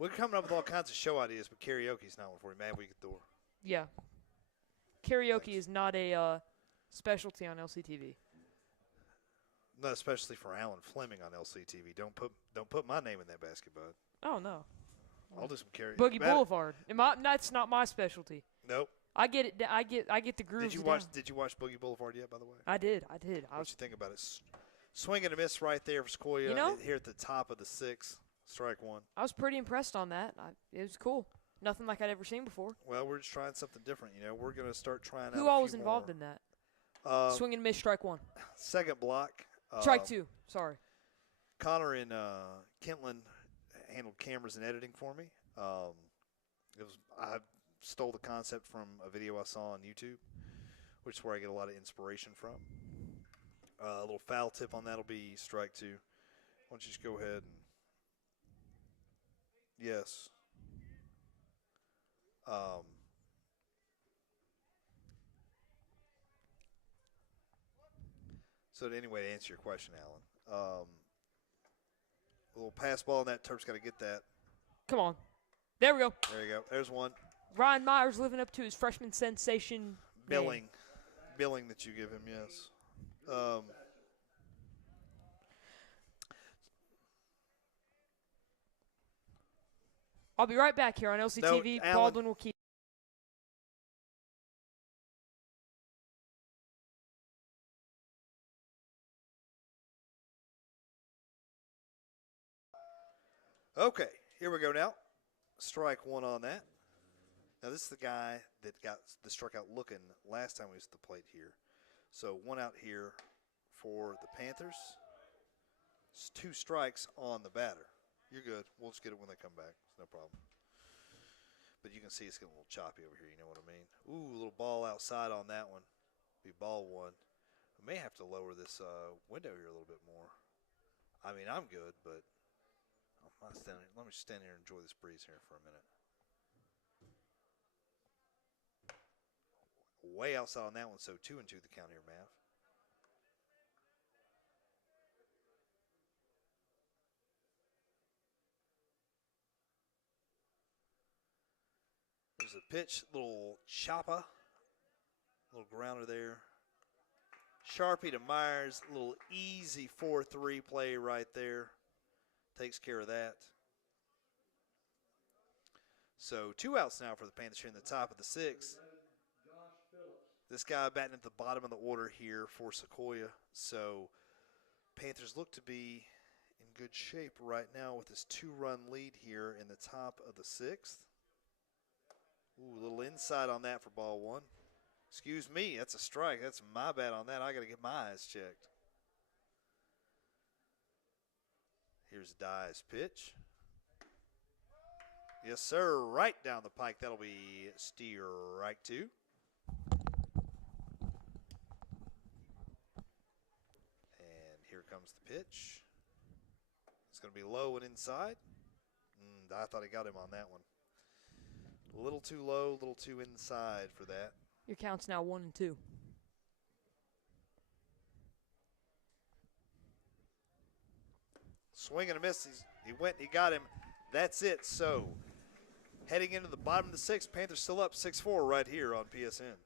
We're coming up with all kinds of show ideas, but karaoke's not one for you. Man, we get the door. Yeah. Karaoke is not a specialty on LCTV. Not especially for Alan Fleming on LCTV. Don't put my name in that basket, bud. Oh, no. I'll do some carry. Boogie Boulevard. That's not my specialty. Nope. I get it. I get the grooves. Did you watch Boogie Boulevard yet? By the way, I did. What you think about it? Swing and a miss right there for Sequoyah. Here at the top of the 6th, strike 1. I was pretty impressed on that. It was cool. Nothing like I'd ever seen before. Well, we're just trying something different. We're going to start trying. Who all was involved in that? Swing and miss, strike 1. Second block. Strike 2. Sorry. Connor and Kentland handled cameras and editing for me. I stole the concept from a video I saw on YouTube, which is where I get a lot of inspiration from. A little foul tip on that will be strike 2. Why don't you just go ahead and yes. So anyway, to answer your question, Alan, a little pass ball, and that Terp's got to get that. Come on. There we go. There you go. There's one. Ryan Myers living up to his freshman sensation. Billing that you give him, yes. I'll be right back here on LCTV. No, Baldwin will keep. Okay, here we go now. Strike 1 on that. Now, this is the guy that got the strikeout looking last time he was at the plate here. So, 1 out here for the Panthers. It's 2 strikes on the batter. You're good. We'll just get it when they come back. It's no problem. But you can see it's getting a little choppy over here. You know what I mean? Ooh, a little ball outside on that one. Be ball 1. I may have to lower this window here a little bit more. I mean, I'm good, but let me stand here and enjoy this breeze here for a minute. Way outside on that one, so 2-2 the count here, Mav. There's a pitch, little chopper, little grounder there. Sharpie to Myers, a little easy 4-3 play right there. Takes care of that. So 2 outs now for the Panthers here in the top of the 6th. This guy batting at the bottom of the order here for Sequoyah. So Panthers look to be in good shape right now with this 2-run lead here in the top of the 6th. Ooh, a little inside on that for ball 1. Excuse me, that's a strike. That's my bad on that. I got to get my eyes checked. Here's Dye's pitch. Yes, sir. Right down the pike. That'll be strike 2. And here comes the pitch. It's going to be low and inside. I thought he got him on that one. A little too low, a little too inside for that. Your count's now 1-2. Swing and a miss. He got him. That's it. So, heading into the bottom of the 6th, Panthers still up 6-4 right here on PSN.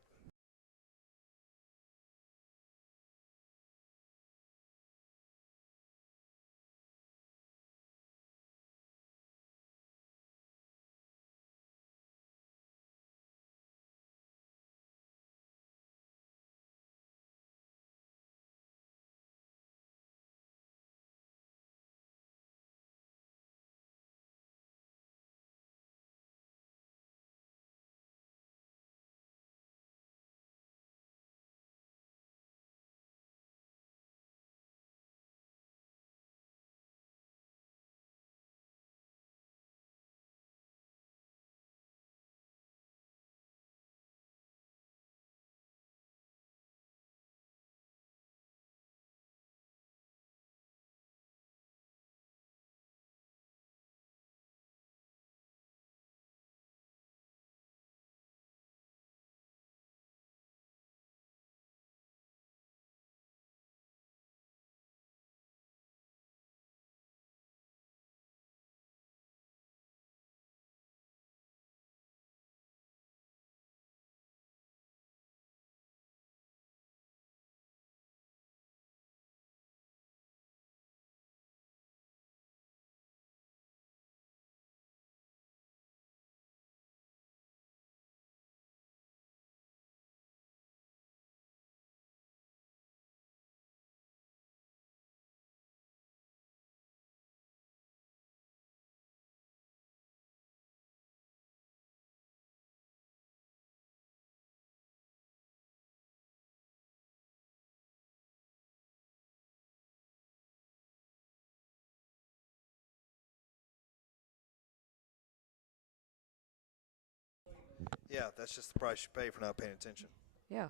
Yeah, that's just the price you pay for not paying attention. Yeah.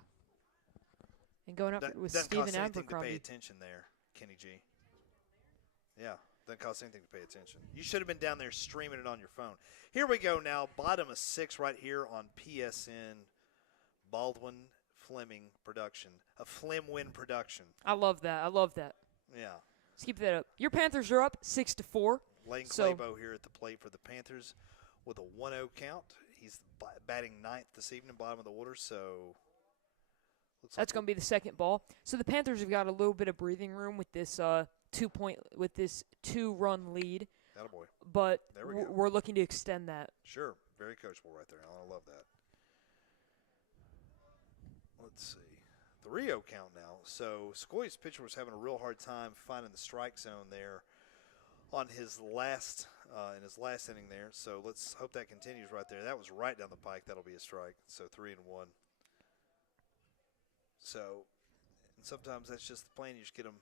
And going up with doesn't Stephen cost anything to Abercrombie. pay attention there, Kenny G. Yeah, doesn't cost anything to pay attention. You should have been down there streaming it on your phone. Here we go now. Bottom of 6 right here on PSN. Baldwin Fleming production. A Flemwin production. I love that. Yeah. Let's keep that up. Your Panthers are up 6-4. Lane Claybo here at the plate for the Panthers with a 1-0 count. He's batting 9th this evening, bottom of the order, so that's going to be the second ball. So the Panthers have got a little bit of breathing room with this 2-run lead. Attaboy. But we're looking to extend that. Sure. Very coachable right there, Alan. I love that. Let's see. The Rio count now. So Sequoyah's pitcher was having a real hard time finding the strike zone there on his last in his last inning there. So let's hope that continues right there. That was right down the pike. That'll be a strike. So 3-1. So and sometimes that's just the plan. You just get them,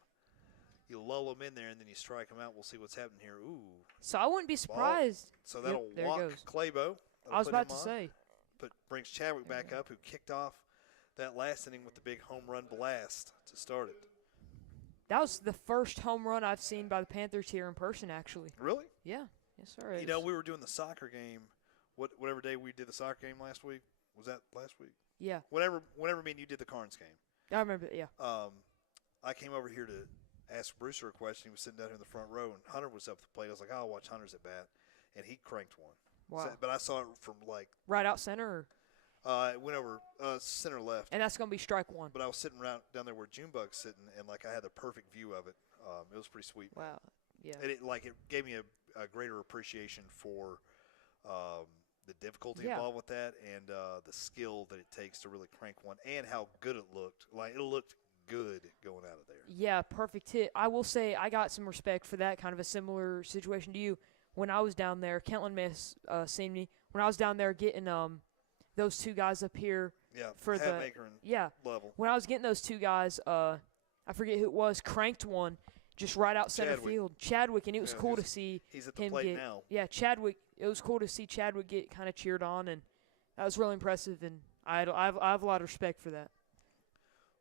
you lull them in there, and then you strike them out. We'll see what's happening here. Ooh. So I wouldn't be surprised. So that'll walk Claybo. I was about to say. Brings Chadwick back up, who kicked off that last inning with the big home run blast to start it. That was the first home run I've seen by the Panthers here in person, actually. Really? Yeah. Yes, sir. You know, we were doing the soccer game. Whatever day we did the soccer game last week. Was that last week? Yeah. Whenever me and you did the Carnes game. I remember, yeah. I came over here to ask Brewster a question. He was sitting down here in the front row, and Hunter was up the plate. I was like, I'll watch Hunter's at bat. And he cranked one. Wow. So, but I saw it from like – right out center? Or? It went over center left. And that's going to be strike one. But I was sitting down there where Junebug's sitting, and like I had the perfect view of it. It was pretty sweet. Wow. Yeah. And it gave me a greater appreciation for the difficulty involved with that and the skill that it takes to really crank one and how good it looked. Like, it looked good going out of there. Yeah, perfect hit. I will say I got some respect for that, kind of a similar situation to you. When I was down there, Kentland may have seen me. When I was down there getting those two guys up here for the level. When I was getting those two guys, I forget who it was, cranked one just right out center field. Chadwick, and it was cool to see he's at the him plate get. now. Yeah, Chadwick. It was cool to see Chadwick get kind of cheered on, and that was really impressive. And I have a lot of respect for that.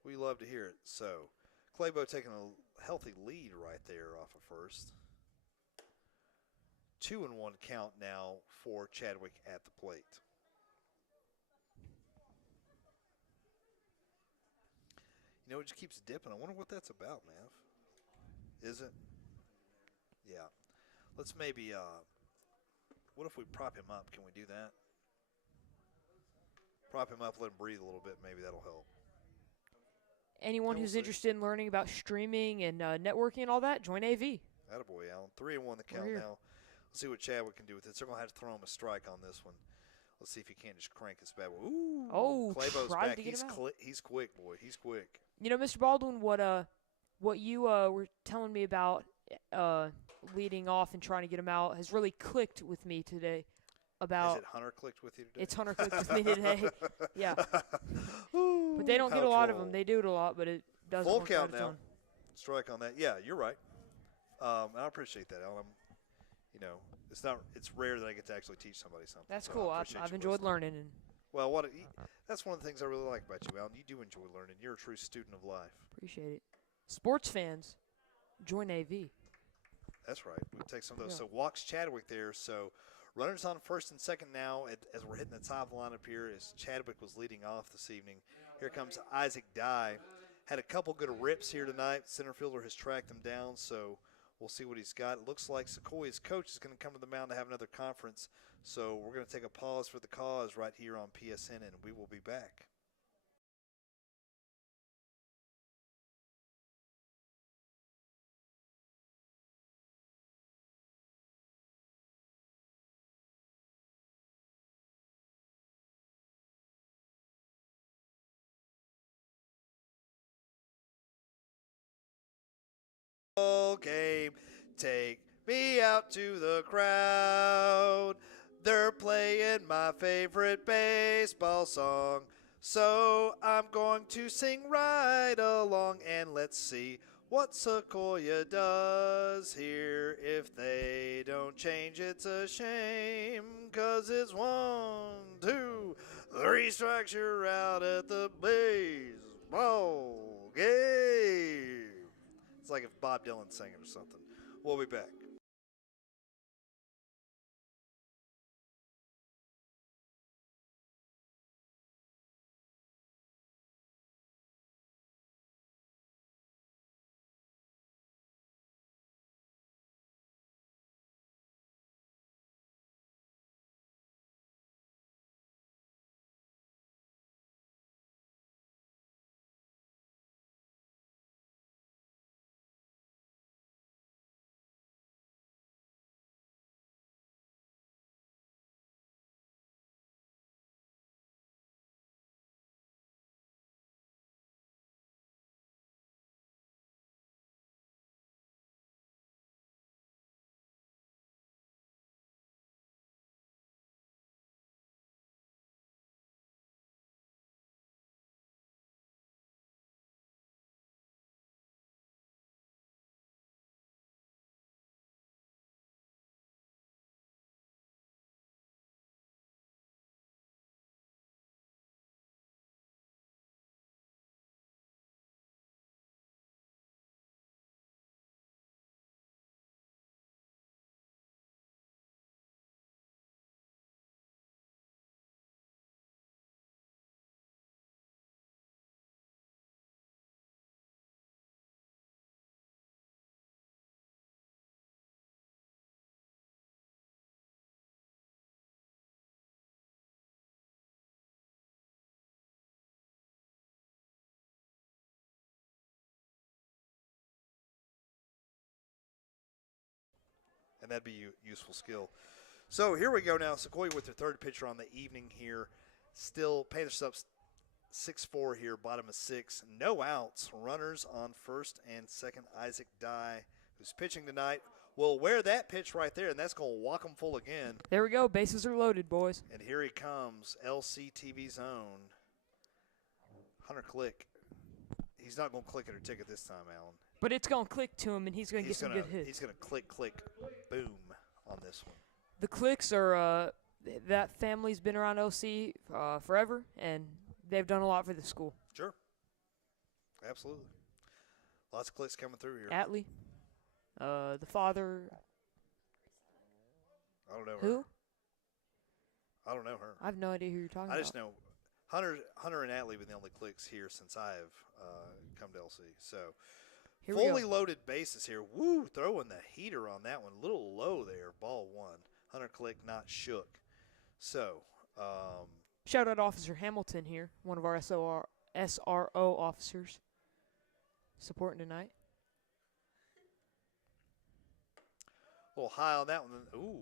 We love to hear it. So, Claybo taking a healthy lead right there off of first. 2-1 count now for Chadwick at the plate. You know, it just keeps dipping. I wonder what that's about, Mav. Is it? Yeah. Let's maybe, what if we prop him up? Can we do that? Prop him up, let him breathe a little bit. Maybe that'll help. Anyone who's interested in learning about streaming and networking and all that, join AV. Attaboy, Alan. 3-1 the count now. Let's see what Chadwick can do with it. They're going to have to throw him a strike on this one. Let's see if he can't just crank his bat. Ooh. Oh, Claybo's back. He's He's quick, boy. He's quick. You know, Mr. Baldwin, what you were telling me about leading off and trying to get him out has really clicked with me today. Is it Hunter clicked with you today? It's Hunter clicked with me today. Yeah. But they don't get a lot of them. They do it a lot, but it doesn't. Full count now. Strike on that. Yeah, you're right. I appreciate that, Alan. It's rare that I get to actually teach somebody something. That's cool. I've enjoyed learning. And well, that's one of the things I really like about you, Alan. You do enjoy learning. You're a true student of life. Appreciate it. Sports fans, join AV. That's right. We'll take some of those. So walks Chadwick there. So runners on first and second now as we're hitting the top lineup here as Chadwick was leading off this evening. Here comes Isaac Dye. Had a couple good rips here tonight. Center fielder has tracked them down, so we'll see what he's got. It looks like Sequoyah's coach is going to come to the mound to have another conference. So we're going to take a pause for the cause right here on PSN, and we will be back. Game, take me out to the crowd. They're playing my favorite baseball song, so I'm going to sing right along, and let's see What Sequoyah does here, if they don't change, it's a shame. 'Cause it's 1, 2, 3 strikes, you're out at the baseball game. It's like if Bob Dylan sang it or something. We'll be back. And that'd be a useful skill. So here we go now. Sequoyah with their third pitcher on the evening here. Still, Panthers up 6-4 here, bottom of 6. No outs. Runners on first and second. Isaac Dye, who's pitching tonight, will wear that pitch right there, and that's going to walk him full again. There we go. Bases are loaded, boys. And here he comes, LCTV's own Hunter Click. He's not going to click it or ticket this time, Alan. But it's going to click to him, and he's going to get some good hits. He's going to click, boom on this one. The Clicks are that family's been around LC forever, and they've done a lot for the school. Sure. Absolutely. Lots of clicks coming through here. Atlee. The father. I don't know Who? her. I don't know her. I have no idea who you're talking about. I just know Hunter and Atlee have been the only clicks here since I have come to LC. So Here we fully go. loaded bases here. Woo, throwing the heater on that one. A little low there. Ball 1. Hunter Click not shook. So Shout out Officer Hamilton here, one of our SRO officers, supporting tonight. a little high on that one. Ooh.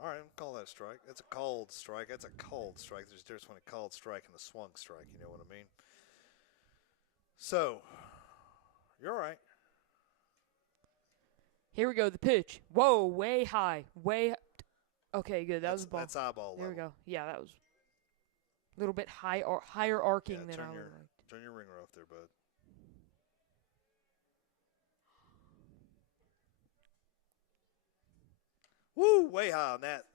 All right, I'll call that a strike. That's a called strike. That's a called strike. There's a difference between a called strike and a swung strike. You know what I mean? So, you're all right. Here we go, the pitch. Whoa, way high. Okay, good. That was a ball. That's eyeball There level. we go. Yeah, that was a little bit higher arcing than I would like. Turn your ringer off there, bud. Woo, way high on that.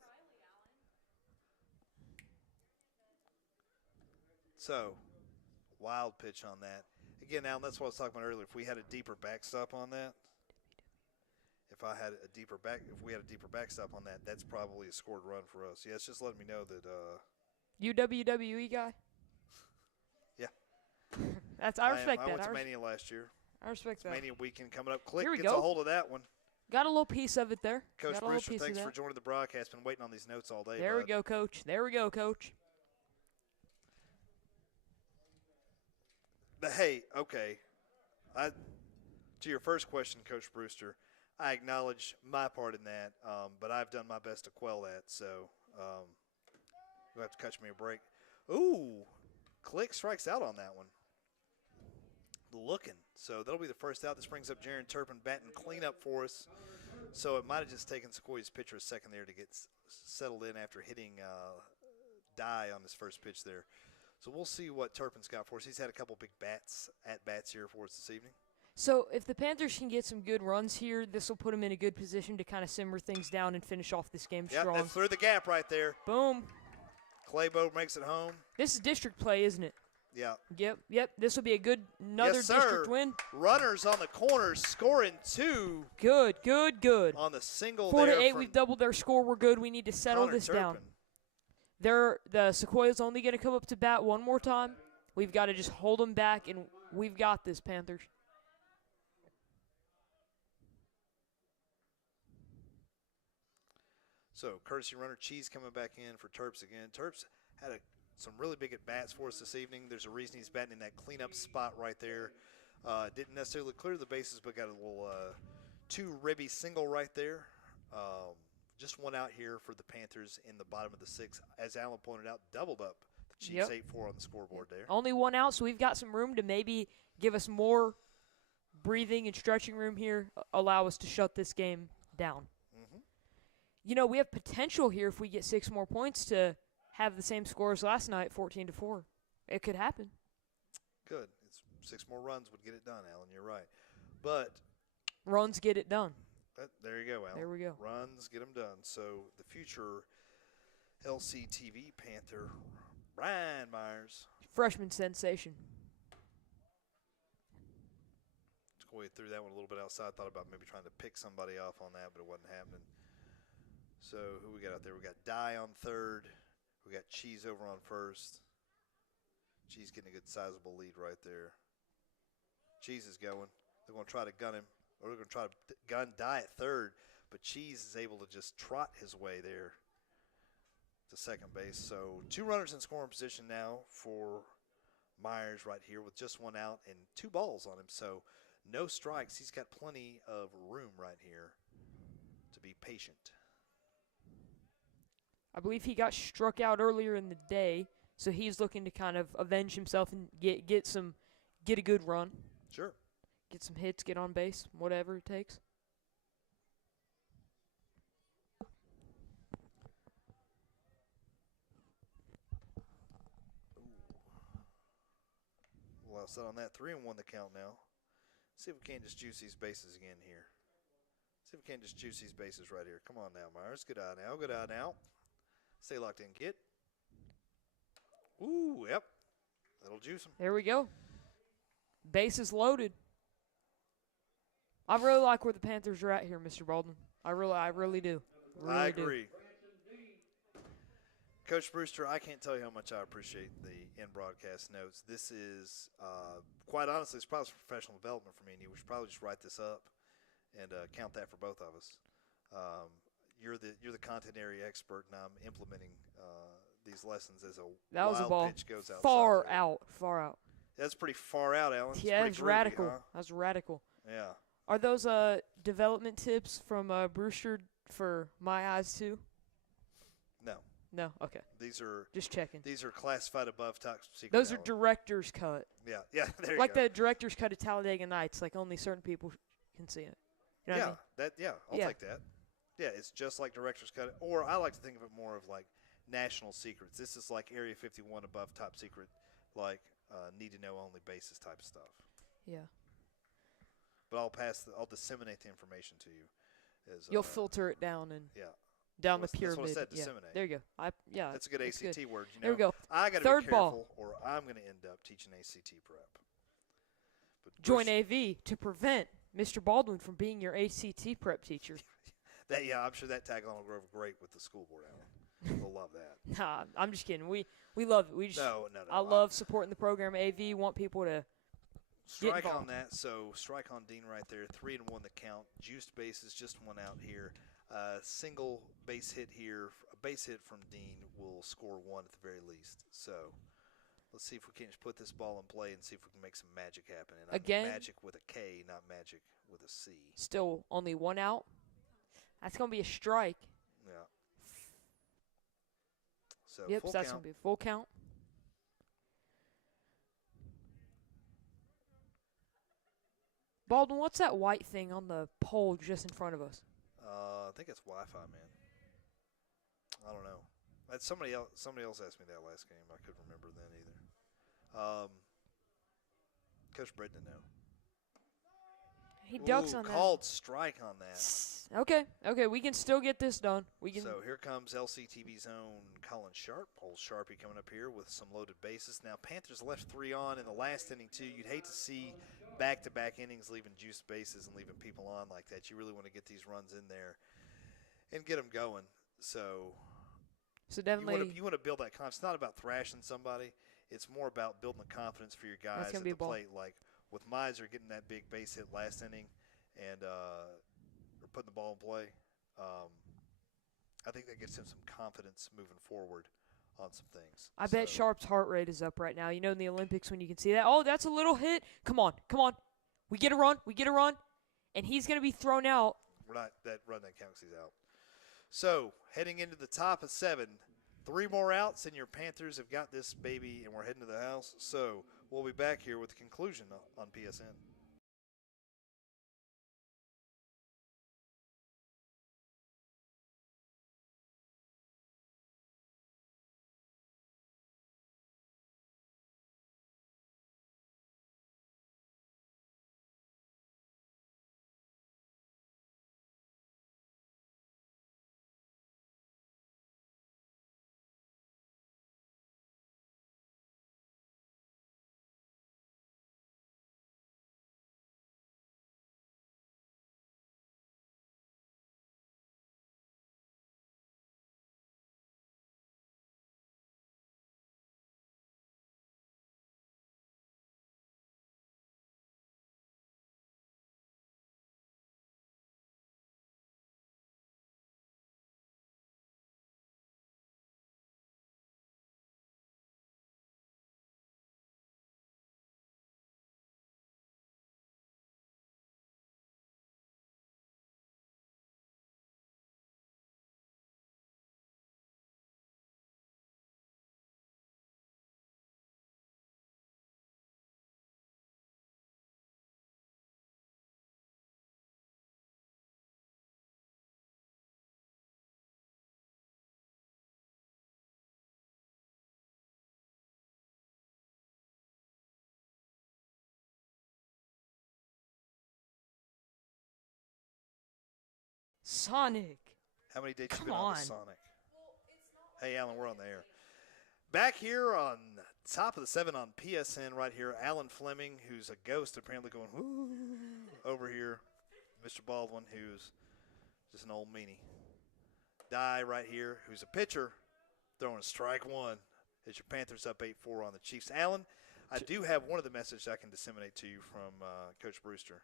So, wild pitch on that. Again, Alan, that's what I was talking about earlier. If we had a deeper backstop on that, if we had a deeper backstop on that, that's probably a scored run for us. Yeah, it's just letting me know that. You WWE guy? Yeah. I respect I that. went to Mania last year. I respect that. Mania weekend coming up. Click Here we gets go. a hold of that one. Got a little piece of it there. Coach Got a little Brewster, piece of thanks that. for joining the broadcast. Been waiting on these notes all day. There we bud. go, Coach. There we go, Coach. But hey, okay. To your first question, Coach Brewster, I acknowledge my part in that, but I've done my best to quell that. So you'll have to catch me a break. Ooh, Click strikes out on that one. Looking. So that'll be the first out. This brings up Jaron Turpin batting cleanup for us. So it might have just taken Sequoyah's pitcher a second there to get settled in after hitting Dye on his first pitch there. So we'll see what Turpin's got for us. He's had a couple big at-bats here for us this evening. So if the Panthers can get some good runs here, this will put them in a good position to kind of simmer things down and finish off this game strong. That's through the gap right there. Boom. Claybo makes it home. This is district play, isn't it? Yeah. Yep. This will be another yes, sir. district win. Runners on the corners scoring 2. Good. On the single 4 there to 8, from we've doubled their score. We're good. We need to settle Connor this down. Turpin. The Sequoiah's only going to come up to bat one more time. We've got to just hold them back, and we've got this, Panthers. So, courtesy runner Cheese coming back in for Terps again. Terps had some really big at-bats for us this evening. There's a reason he's batting in that cleanup spot right there. Didn't necessarily clear the bases, but got a little 2-ribby single right there. Just one out here for the Panthers in the bottom of the 6th. As Alan pointed out, doubled up the Chiefs 8-4 on the scoreboard there. Only one out, so we've got some room to maybe give us more breathing and stretching room here, allow us to shut this game down. You know, we have potential here if we get 6 more points to have the same score as last night, 14-4. It could happen. Good. 6 more runs would get it done, Alan. You're right. But runs get it done. There you go, Alan. There we go. Runs get them done. So the future LCTV Panther, Ryan Myers. Freshman sensation. Sequoyah threw that one a little bit outside. Thought about maybe trying to pick somebody off on that, but it wasn't happening. So who we got out there? We got Dye on third. We got Cheese over on first. Cheese getting a good sizable lead right there. Cheese is going. They're going to try to gun him. Or they're going to try to gun Dye at third. But Cheese is able to just trot his way there to second base. So 2 runners in scoring position now for Myers right here with just 1 out and 2 balls on him. So no strikes. He's got plenty of room right here to be patient. I believe he got struck out earlier in the day, so he's looking to kind of avenge himself and get a good run. Sure. Get some hits, get on base, whatever it takes. Well, set on that 3-1 the count now. See if we can't just juice these bases again here. See if we can't just juice these bases right here. Come on now, Myers. Good eye now. Good eye now. Stay locked in, kid. Ooh, yep. That'll juice him. There we go. Bases loaded. I really like where the Panthers are at here, Mr. Baldwin. I really do. I agree. Coach Brewster, I can't tell you how much I appreciate the in-broadcast notes. This is, quite honestly, it's probably professional development for me and you. We should probably just write this up and count that for both of us. You're the content area expert, and I'm implementing these lessons as a ball pitch goes outside. far out. That's pretty far out, Alan. Yeah, that's radical. Huh? That's radical. Yeah. Are those development tips from Brewster for my eyes too? No. No. Okay. These are just checking. These are classified above top secret. Those are director's cut. Yeah. There you like go. the director's cut of Talladega Nights. Like only certain people can see it. You know what I mean? I'll take that. Yeah, it's just like director's cut. Or I like to think of it more of like national secrets. This is like Area 51 above top secret, like need to know only basis type of stuff. Yeah. But I'll disseminate the information to you. You'll filter it down and down the pyramid. That's what I said, disseminate. There you go. That's a good ACT good. word. You know, there we go. I got to be careful, ball. or I'm going to end up teaching ACT prep. But join AV to prevent Mr. Baldwin from being your ACT prep teacher. I'm sure that tagline will grow great with the school board, Alan. We'll love that. Nah, I'm just kidding. We love it. We just no. I love supporting the program. AV want people to strike on that. So strike on Dean right there. 3-1 the count. Juiced bases, just 1 out here. Single base hit here. A base hit from Dean will score 1 at the very least. So let's see if we can just put this ball in play and see if we can make some magic happen. And again, magic with a K, not magic with a C. Still only 1 out. That's going to be a strike. Yeah. So yep, full that's count. going to be a full count. Baldwin, what's that white thing on the pole just in front of us? I think it's Wi-Fi, man. I don't know. That's somebody else asked me that last game. I couldn't remember then either. Coach Bredden, no. He ducks on that. Called strike on that. Okay, we can still get this done. So here comes LCTV's own Colin Sharp. Old Sharpie coming up here with some loaded bases. Now, Panthers left 3 on in the last inning, too. You'd hate to see back-to-back innings leaving juice bases and leaving people on like that. You really want to get these runs in there and get them going. So definitely you want to build that confidence. It's not about thrashing somebody. It's more about building the confidence for your guys at the plate. Like with Miser getting that big base hit last inning and putting the ball in play, I think that gives him some confidence moving forward on some things. I bet Sharp's heart rate is up right now. You know, in the Olympics when you can see that. Oh, that's a little hit. Come on. We get a run. And he's going to be thrown out. That run that counts, he's out. So, heading into the top of 7, 3 more outs, and your Panthers have got this baby, and we're heading to the house. So, we'll be back here with the conclusion on PSN. Sonic. How many dates you Come been on on. with Sonic? Hey, Alan, we're on the air. Back here on top of the 7 on PSN right here, Alan Fleming, who's a ghost apparently going, woo, over here. Mr. Baldwin, who's just an old meanie. Die right here, who's a pitcher, throwing a strike 1. As your Panthers up 8-4 on the Chiefs. Alan, I do have one of the messages I can disseminate to you from Coach Brewster.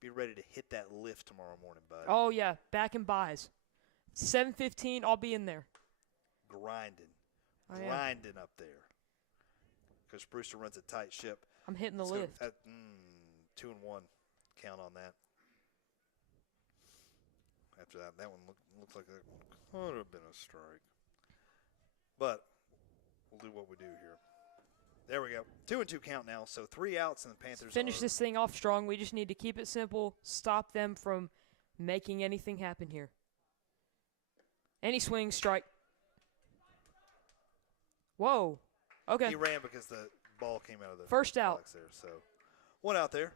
Be ready to hit that lift tomorrow morning, bud. Oh, yeah, back in buys. 7:15, I'll be in there. Grinding up there. Coach Brewster runs a tight ship. I'm hitting the lift. 2-1 count on that. After that one looked like it could have been a strike. But we'll do what we do here. There we go. 2-2 count now. So 3 outs and the Panthers Finish this thing off strong. We just need to keep it simple. Stop them from making anything happen here. Any swing, strike. Whoa. Okay. He ran because the ball came out of the first out there. So 1 out there.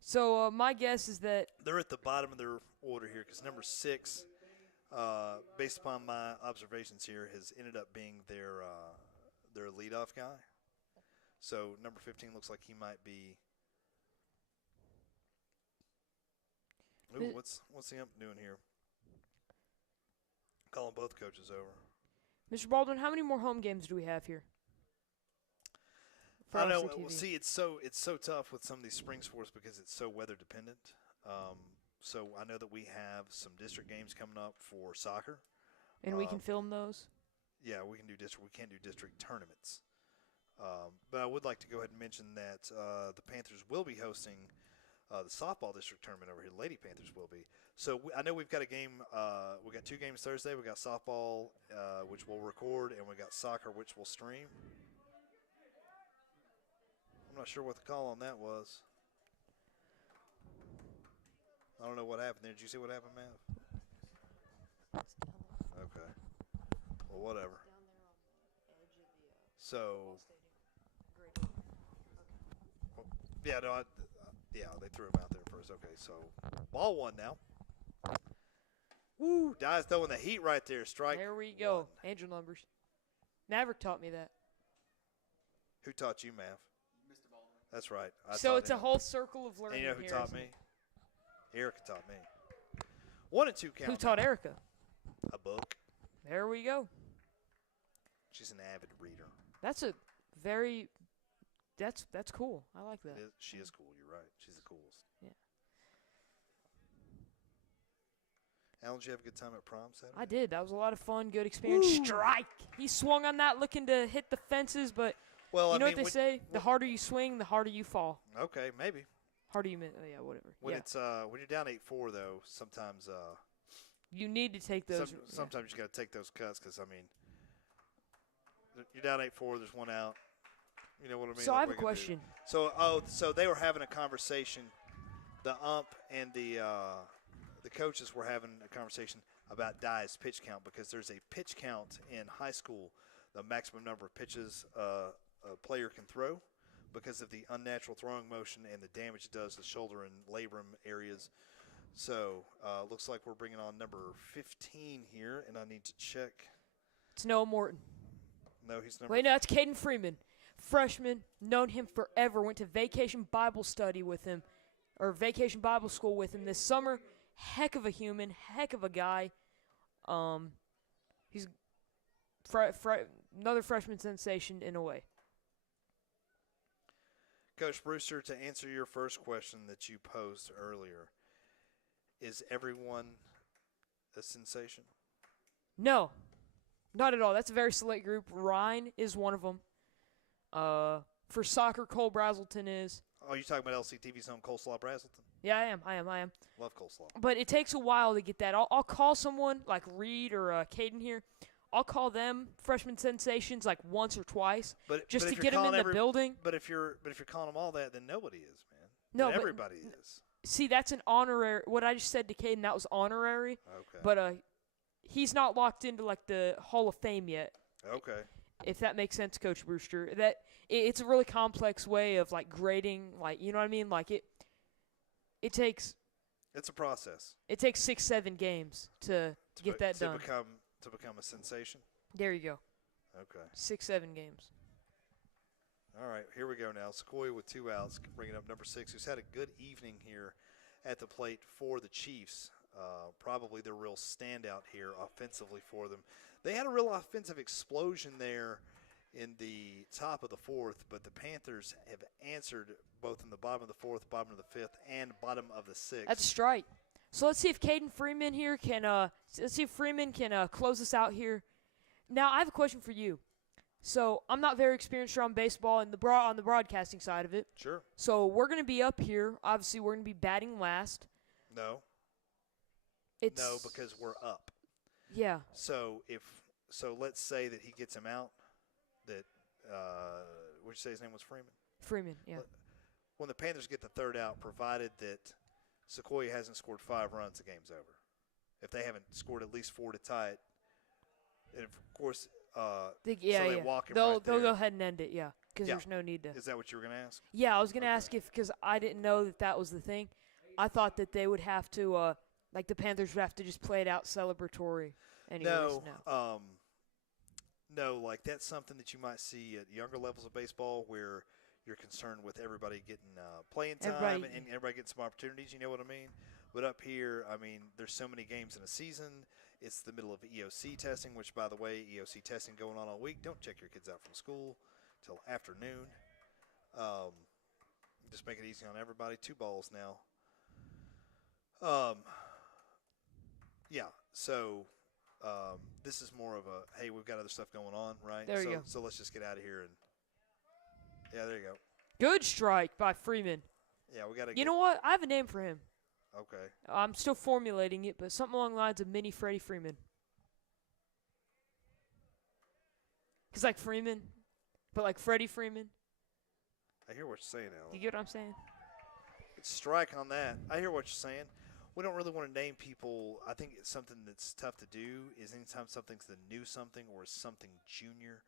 So my guess is that they're at the bottom of their order here because number 6, based upon my observations here, has ended up being their leadoff guy. So number 15 looks like he might be. Ooh, what's he up doing here? Calling both coaches over. Mr. Baldwin, how many more home games do we have here? I know. Well, see, it's so tough with some of these spring sports because it's so weather dependent. So I know that we have some district games coming up for soccer, and we can film those. Yeah, we can do district. We can't do district tournaments. But I would like to go ahead and mention that the Panthers will be hosting the softball district tournament over here. The Lady Panthers will be. So I know we've got a game. We got 2 games Thursday. We got softball, which we'll record, and we got soccer, which we'll stream. I'm not sure what the call on that was. I don't know what happened there. Did you see what happened, Mav? Okay. Well, whatever. So, yeah, no, Yeah, they threw him out there first. Okay, so ball one now. Woo! Dye's throwing the heat right there. Strike. There we go. one. Angel numbers. Maverick taught me that. Who taught you, Mav? Mr. Baldwin. That's right. I So taught it's him. a whole circle of And learning you know who here, taught isn't me? it? Erica taught me. 1 and 2 count. Who taught now. Erica? A book. There we go. She's an avid reader. That's a very that's cool. I like that. She is cool. You're right. She's the coolest. Yeah. Alan, did you have a good time at prom Saturday? I did. That was a lot of fun. Good experience. Woo. Strike. He swung on that looking to hit the fences, but Well, you I know mean, what they say? The harder you swing, the harder you fall. Okay, maybe. Harder you yeah, whatever. When yeah. it's when you're down 8-4 though, sometimes You need to take those. sometimes you got to take those cuts because I mean, you're down 8-4. There's one out. You know what I mean? So Like, I have what a you gonna do? question. So they were having a conversation. The ump and the coaches were having a conversation about Dye's pitch count because there's a pitch count in high school, the maximum number of pitches a player can throw because of the unnatural throwing motion and the damage it does to the shoulder and labrum areas. So looks like we're bringing on number 15 here, and I need to check. It's Noah Morton. No, he's number. Wait, no, it's Caden Freeman. Freshman, known him forever. Went to Vacation Bible Study with him, or Vacation Bible School with him this summer. Heck of a human, heck of a guy. He's another freshman sensation in a way. Coach Brewster, to answer your first question that you posed earlier, is everyone a sensation? No, not at all. That's a very select group. Ryan is one of them. For soccer, Cole Brazelton is. Oh, you talking about LCTV's own Coleslaw Brazelton? Yeah, I am. Love coleslaw. But it takes a while to get that. I'll call someone like Reed or Caden here. I'll call them freshman sensations like once or twice just to get them in the building. But if you're calling them all that, then nobody is, man. No, Then but everybody is. See, that's an honorary. What I just said to Caden, that was honorary. Okay. But he's not locked into like the Hall of Fame yet. Okay. If that makes sense, Coach Brewster. That it's a really complex way of like grading. Like, you know what I mean? Like it takes. It's a process. It takes 6-7 games to get that done. To become a sensation. There you go. Okay. 6-7 games. All right, here we go now. Sequoyah with 2 outs, bringing up number 6, who's had a good evening here at the plate for the Chiefs. Probably the real standout here offensively for them. They had a real offensive explosion there in the top of the 4th, but the Panthers have answered both in the bottom of the 4th, bottom of the 5th, and bottom of the 6th. That's a strike. So let's see if Caden Freeman here can close us out here. Now I have a question for you. So I'm not very experienced around baseball and on the broadcasting side of it. Sure. So we're going to be up here. Obviously, we're going to be batting last. No, because we're up. Yeah. So let's say that he gets him out. That would you say his name was Freeman? Freeman, yeah. When the Panthers get the 3rd out, provided that Sequoyah hasn't scored 5 runs, the game's over. If they haven't scored at least 4 to tie it, and of course, they walk him they'll right there. go ahead and end it, yeah, because there's no need to. Is that what you were going to ask? Yeah, I was going to ask because I didn't know that was the thing. I thought that they would have to, like the Panthers would have to just play it out celebratory. Anyways, no, like that's something that you might see at younger levels of baseball where you're concerned with everybody getting playing time and everybody getting some opportunities. You know what I mean? But up here, I mean, there's so many games in a season. It's the middle of EOC testing, which, by the way, EOC testing going on all week. Don't check your kids out from school till afternoon. Just make it easy on everybody. 2 balls now. Yeah, so this is more of a, hey, we've got other stuff going on, right? There you go. So let's just get out of here. Yeah, there you go. Good strike by Freeman. Yeah, we got to. You know what? I have a name for him. Okay. I'm still formulating it, but something along the lines of mini Freddie Freeman. He's like Freeman, but like Freddie Freeman. I hear what you're saying, Alan. You get what I'm saying? It's strike on that. I hear what you're saying. We don't really want to name people. I think it's something that's tough to do is anytime something's the new something or something junior.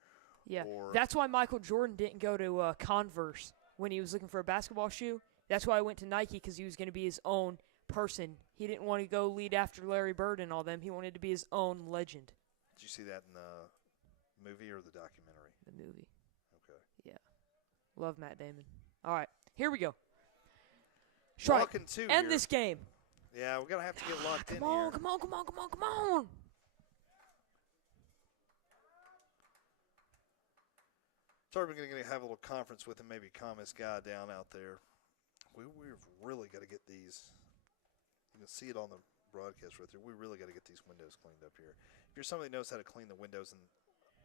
Yeah, that's why Michael Jordan didn't go to Converse when he was looking for a basketball shoe. That's why I went to Nike, because he was going to be his own person. He didn't want to go lead after Larry Bird and all them. He wanted to be his own legend. Did you see that in the movie or the documentary? The movie. Okay. Yeah. Love Matt Damon. All right, here we go. Strike. Walking two End here. this game. Yeah, we're going to have to get locked in Come on, here. come on, come on, come on, come on. Sorry, we're going to have a little conference with him, maybe calm this guy down out there. We've really got to get these. You can see it on the broadcast right there. We really got to get these windows cleaned up here. If you're somebody who knows how to clean the windows and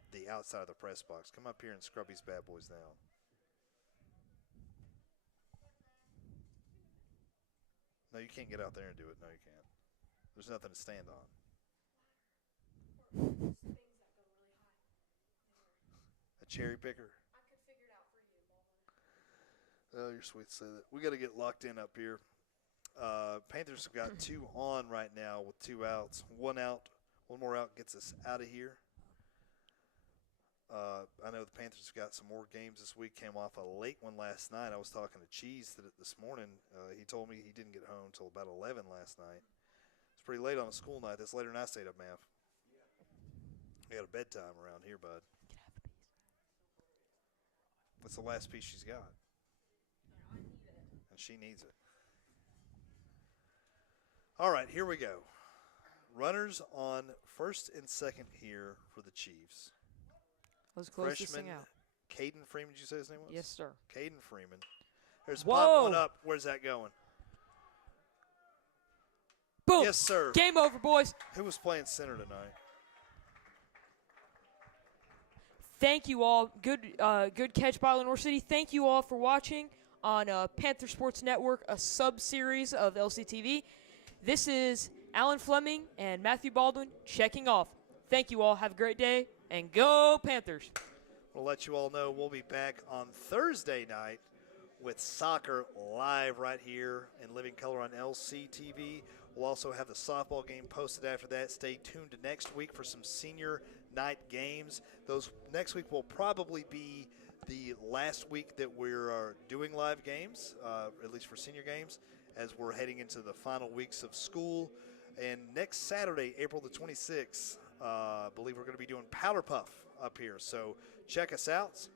the outside of the press box, come up here and scrub these bad boys down. No, you can't get out there and do it. No, you can't. There's nothing to stand on. A cherry picker? I could figure it out for you, Baldwin. Oh, you're sweet to say that. We got to get locked in up here. Panthers have got 2 on right now with 2 outs. 1 out, 1 more out gets us out of here. I know the Panthers have got some more games this week. Came off a late one last night. I was talking to Cheese this morning. He told me he didn't get home until about 11 last night. It's pretty late on a school night. That's later than I stayed up, Mav. We got a bedtime around here, bud. That's the last piece she's got. And she needs it. All right, here we go. Runners on first and second here for the Chiefs. Let's close this Freshman thing out. Caden Freeman, did you say his name was? Yes, sir. Caden Freeman. There's Whoa. pop one up. Where's that going? Boom. Yes, sir. Game over, boys. Who was playing center tonight? Thank you all. Good catch by Lenore City. Thank you all for watching on Panther Sports Network, a sub-series of LCTV. This is Alan Fleming and Matthew Baldwin checking off. Thank you all. Have a great day, and go Panthers. We'll let you all know we'll be back on Thursday night with soccer live right here in living color on LCTV. We'll also have the softball game posted after that. Stay tuned to next week for some senior night games. Those next week will probably be the last week that we're doing live games, at least for senior games, as we're heading into the final weeks of school. And next Saturday, April the 26th, I believe we're going to be doing Powder Puff up here. So check us out.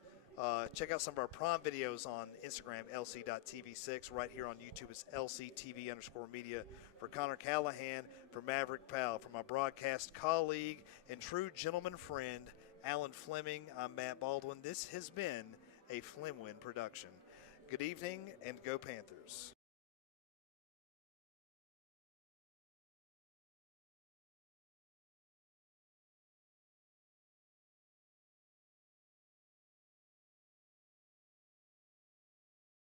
Check out some of our prom videos on Instagram, lc.tv6. Right here on YouTube, it's lctv_media. For Connor Callahan, for Maverick Powell, for my broadcast colleague and true gentleman friend, Alan Fleming, I'm Matt Baldwin. This has been a Flemwin production. Good evening, and go Panthers.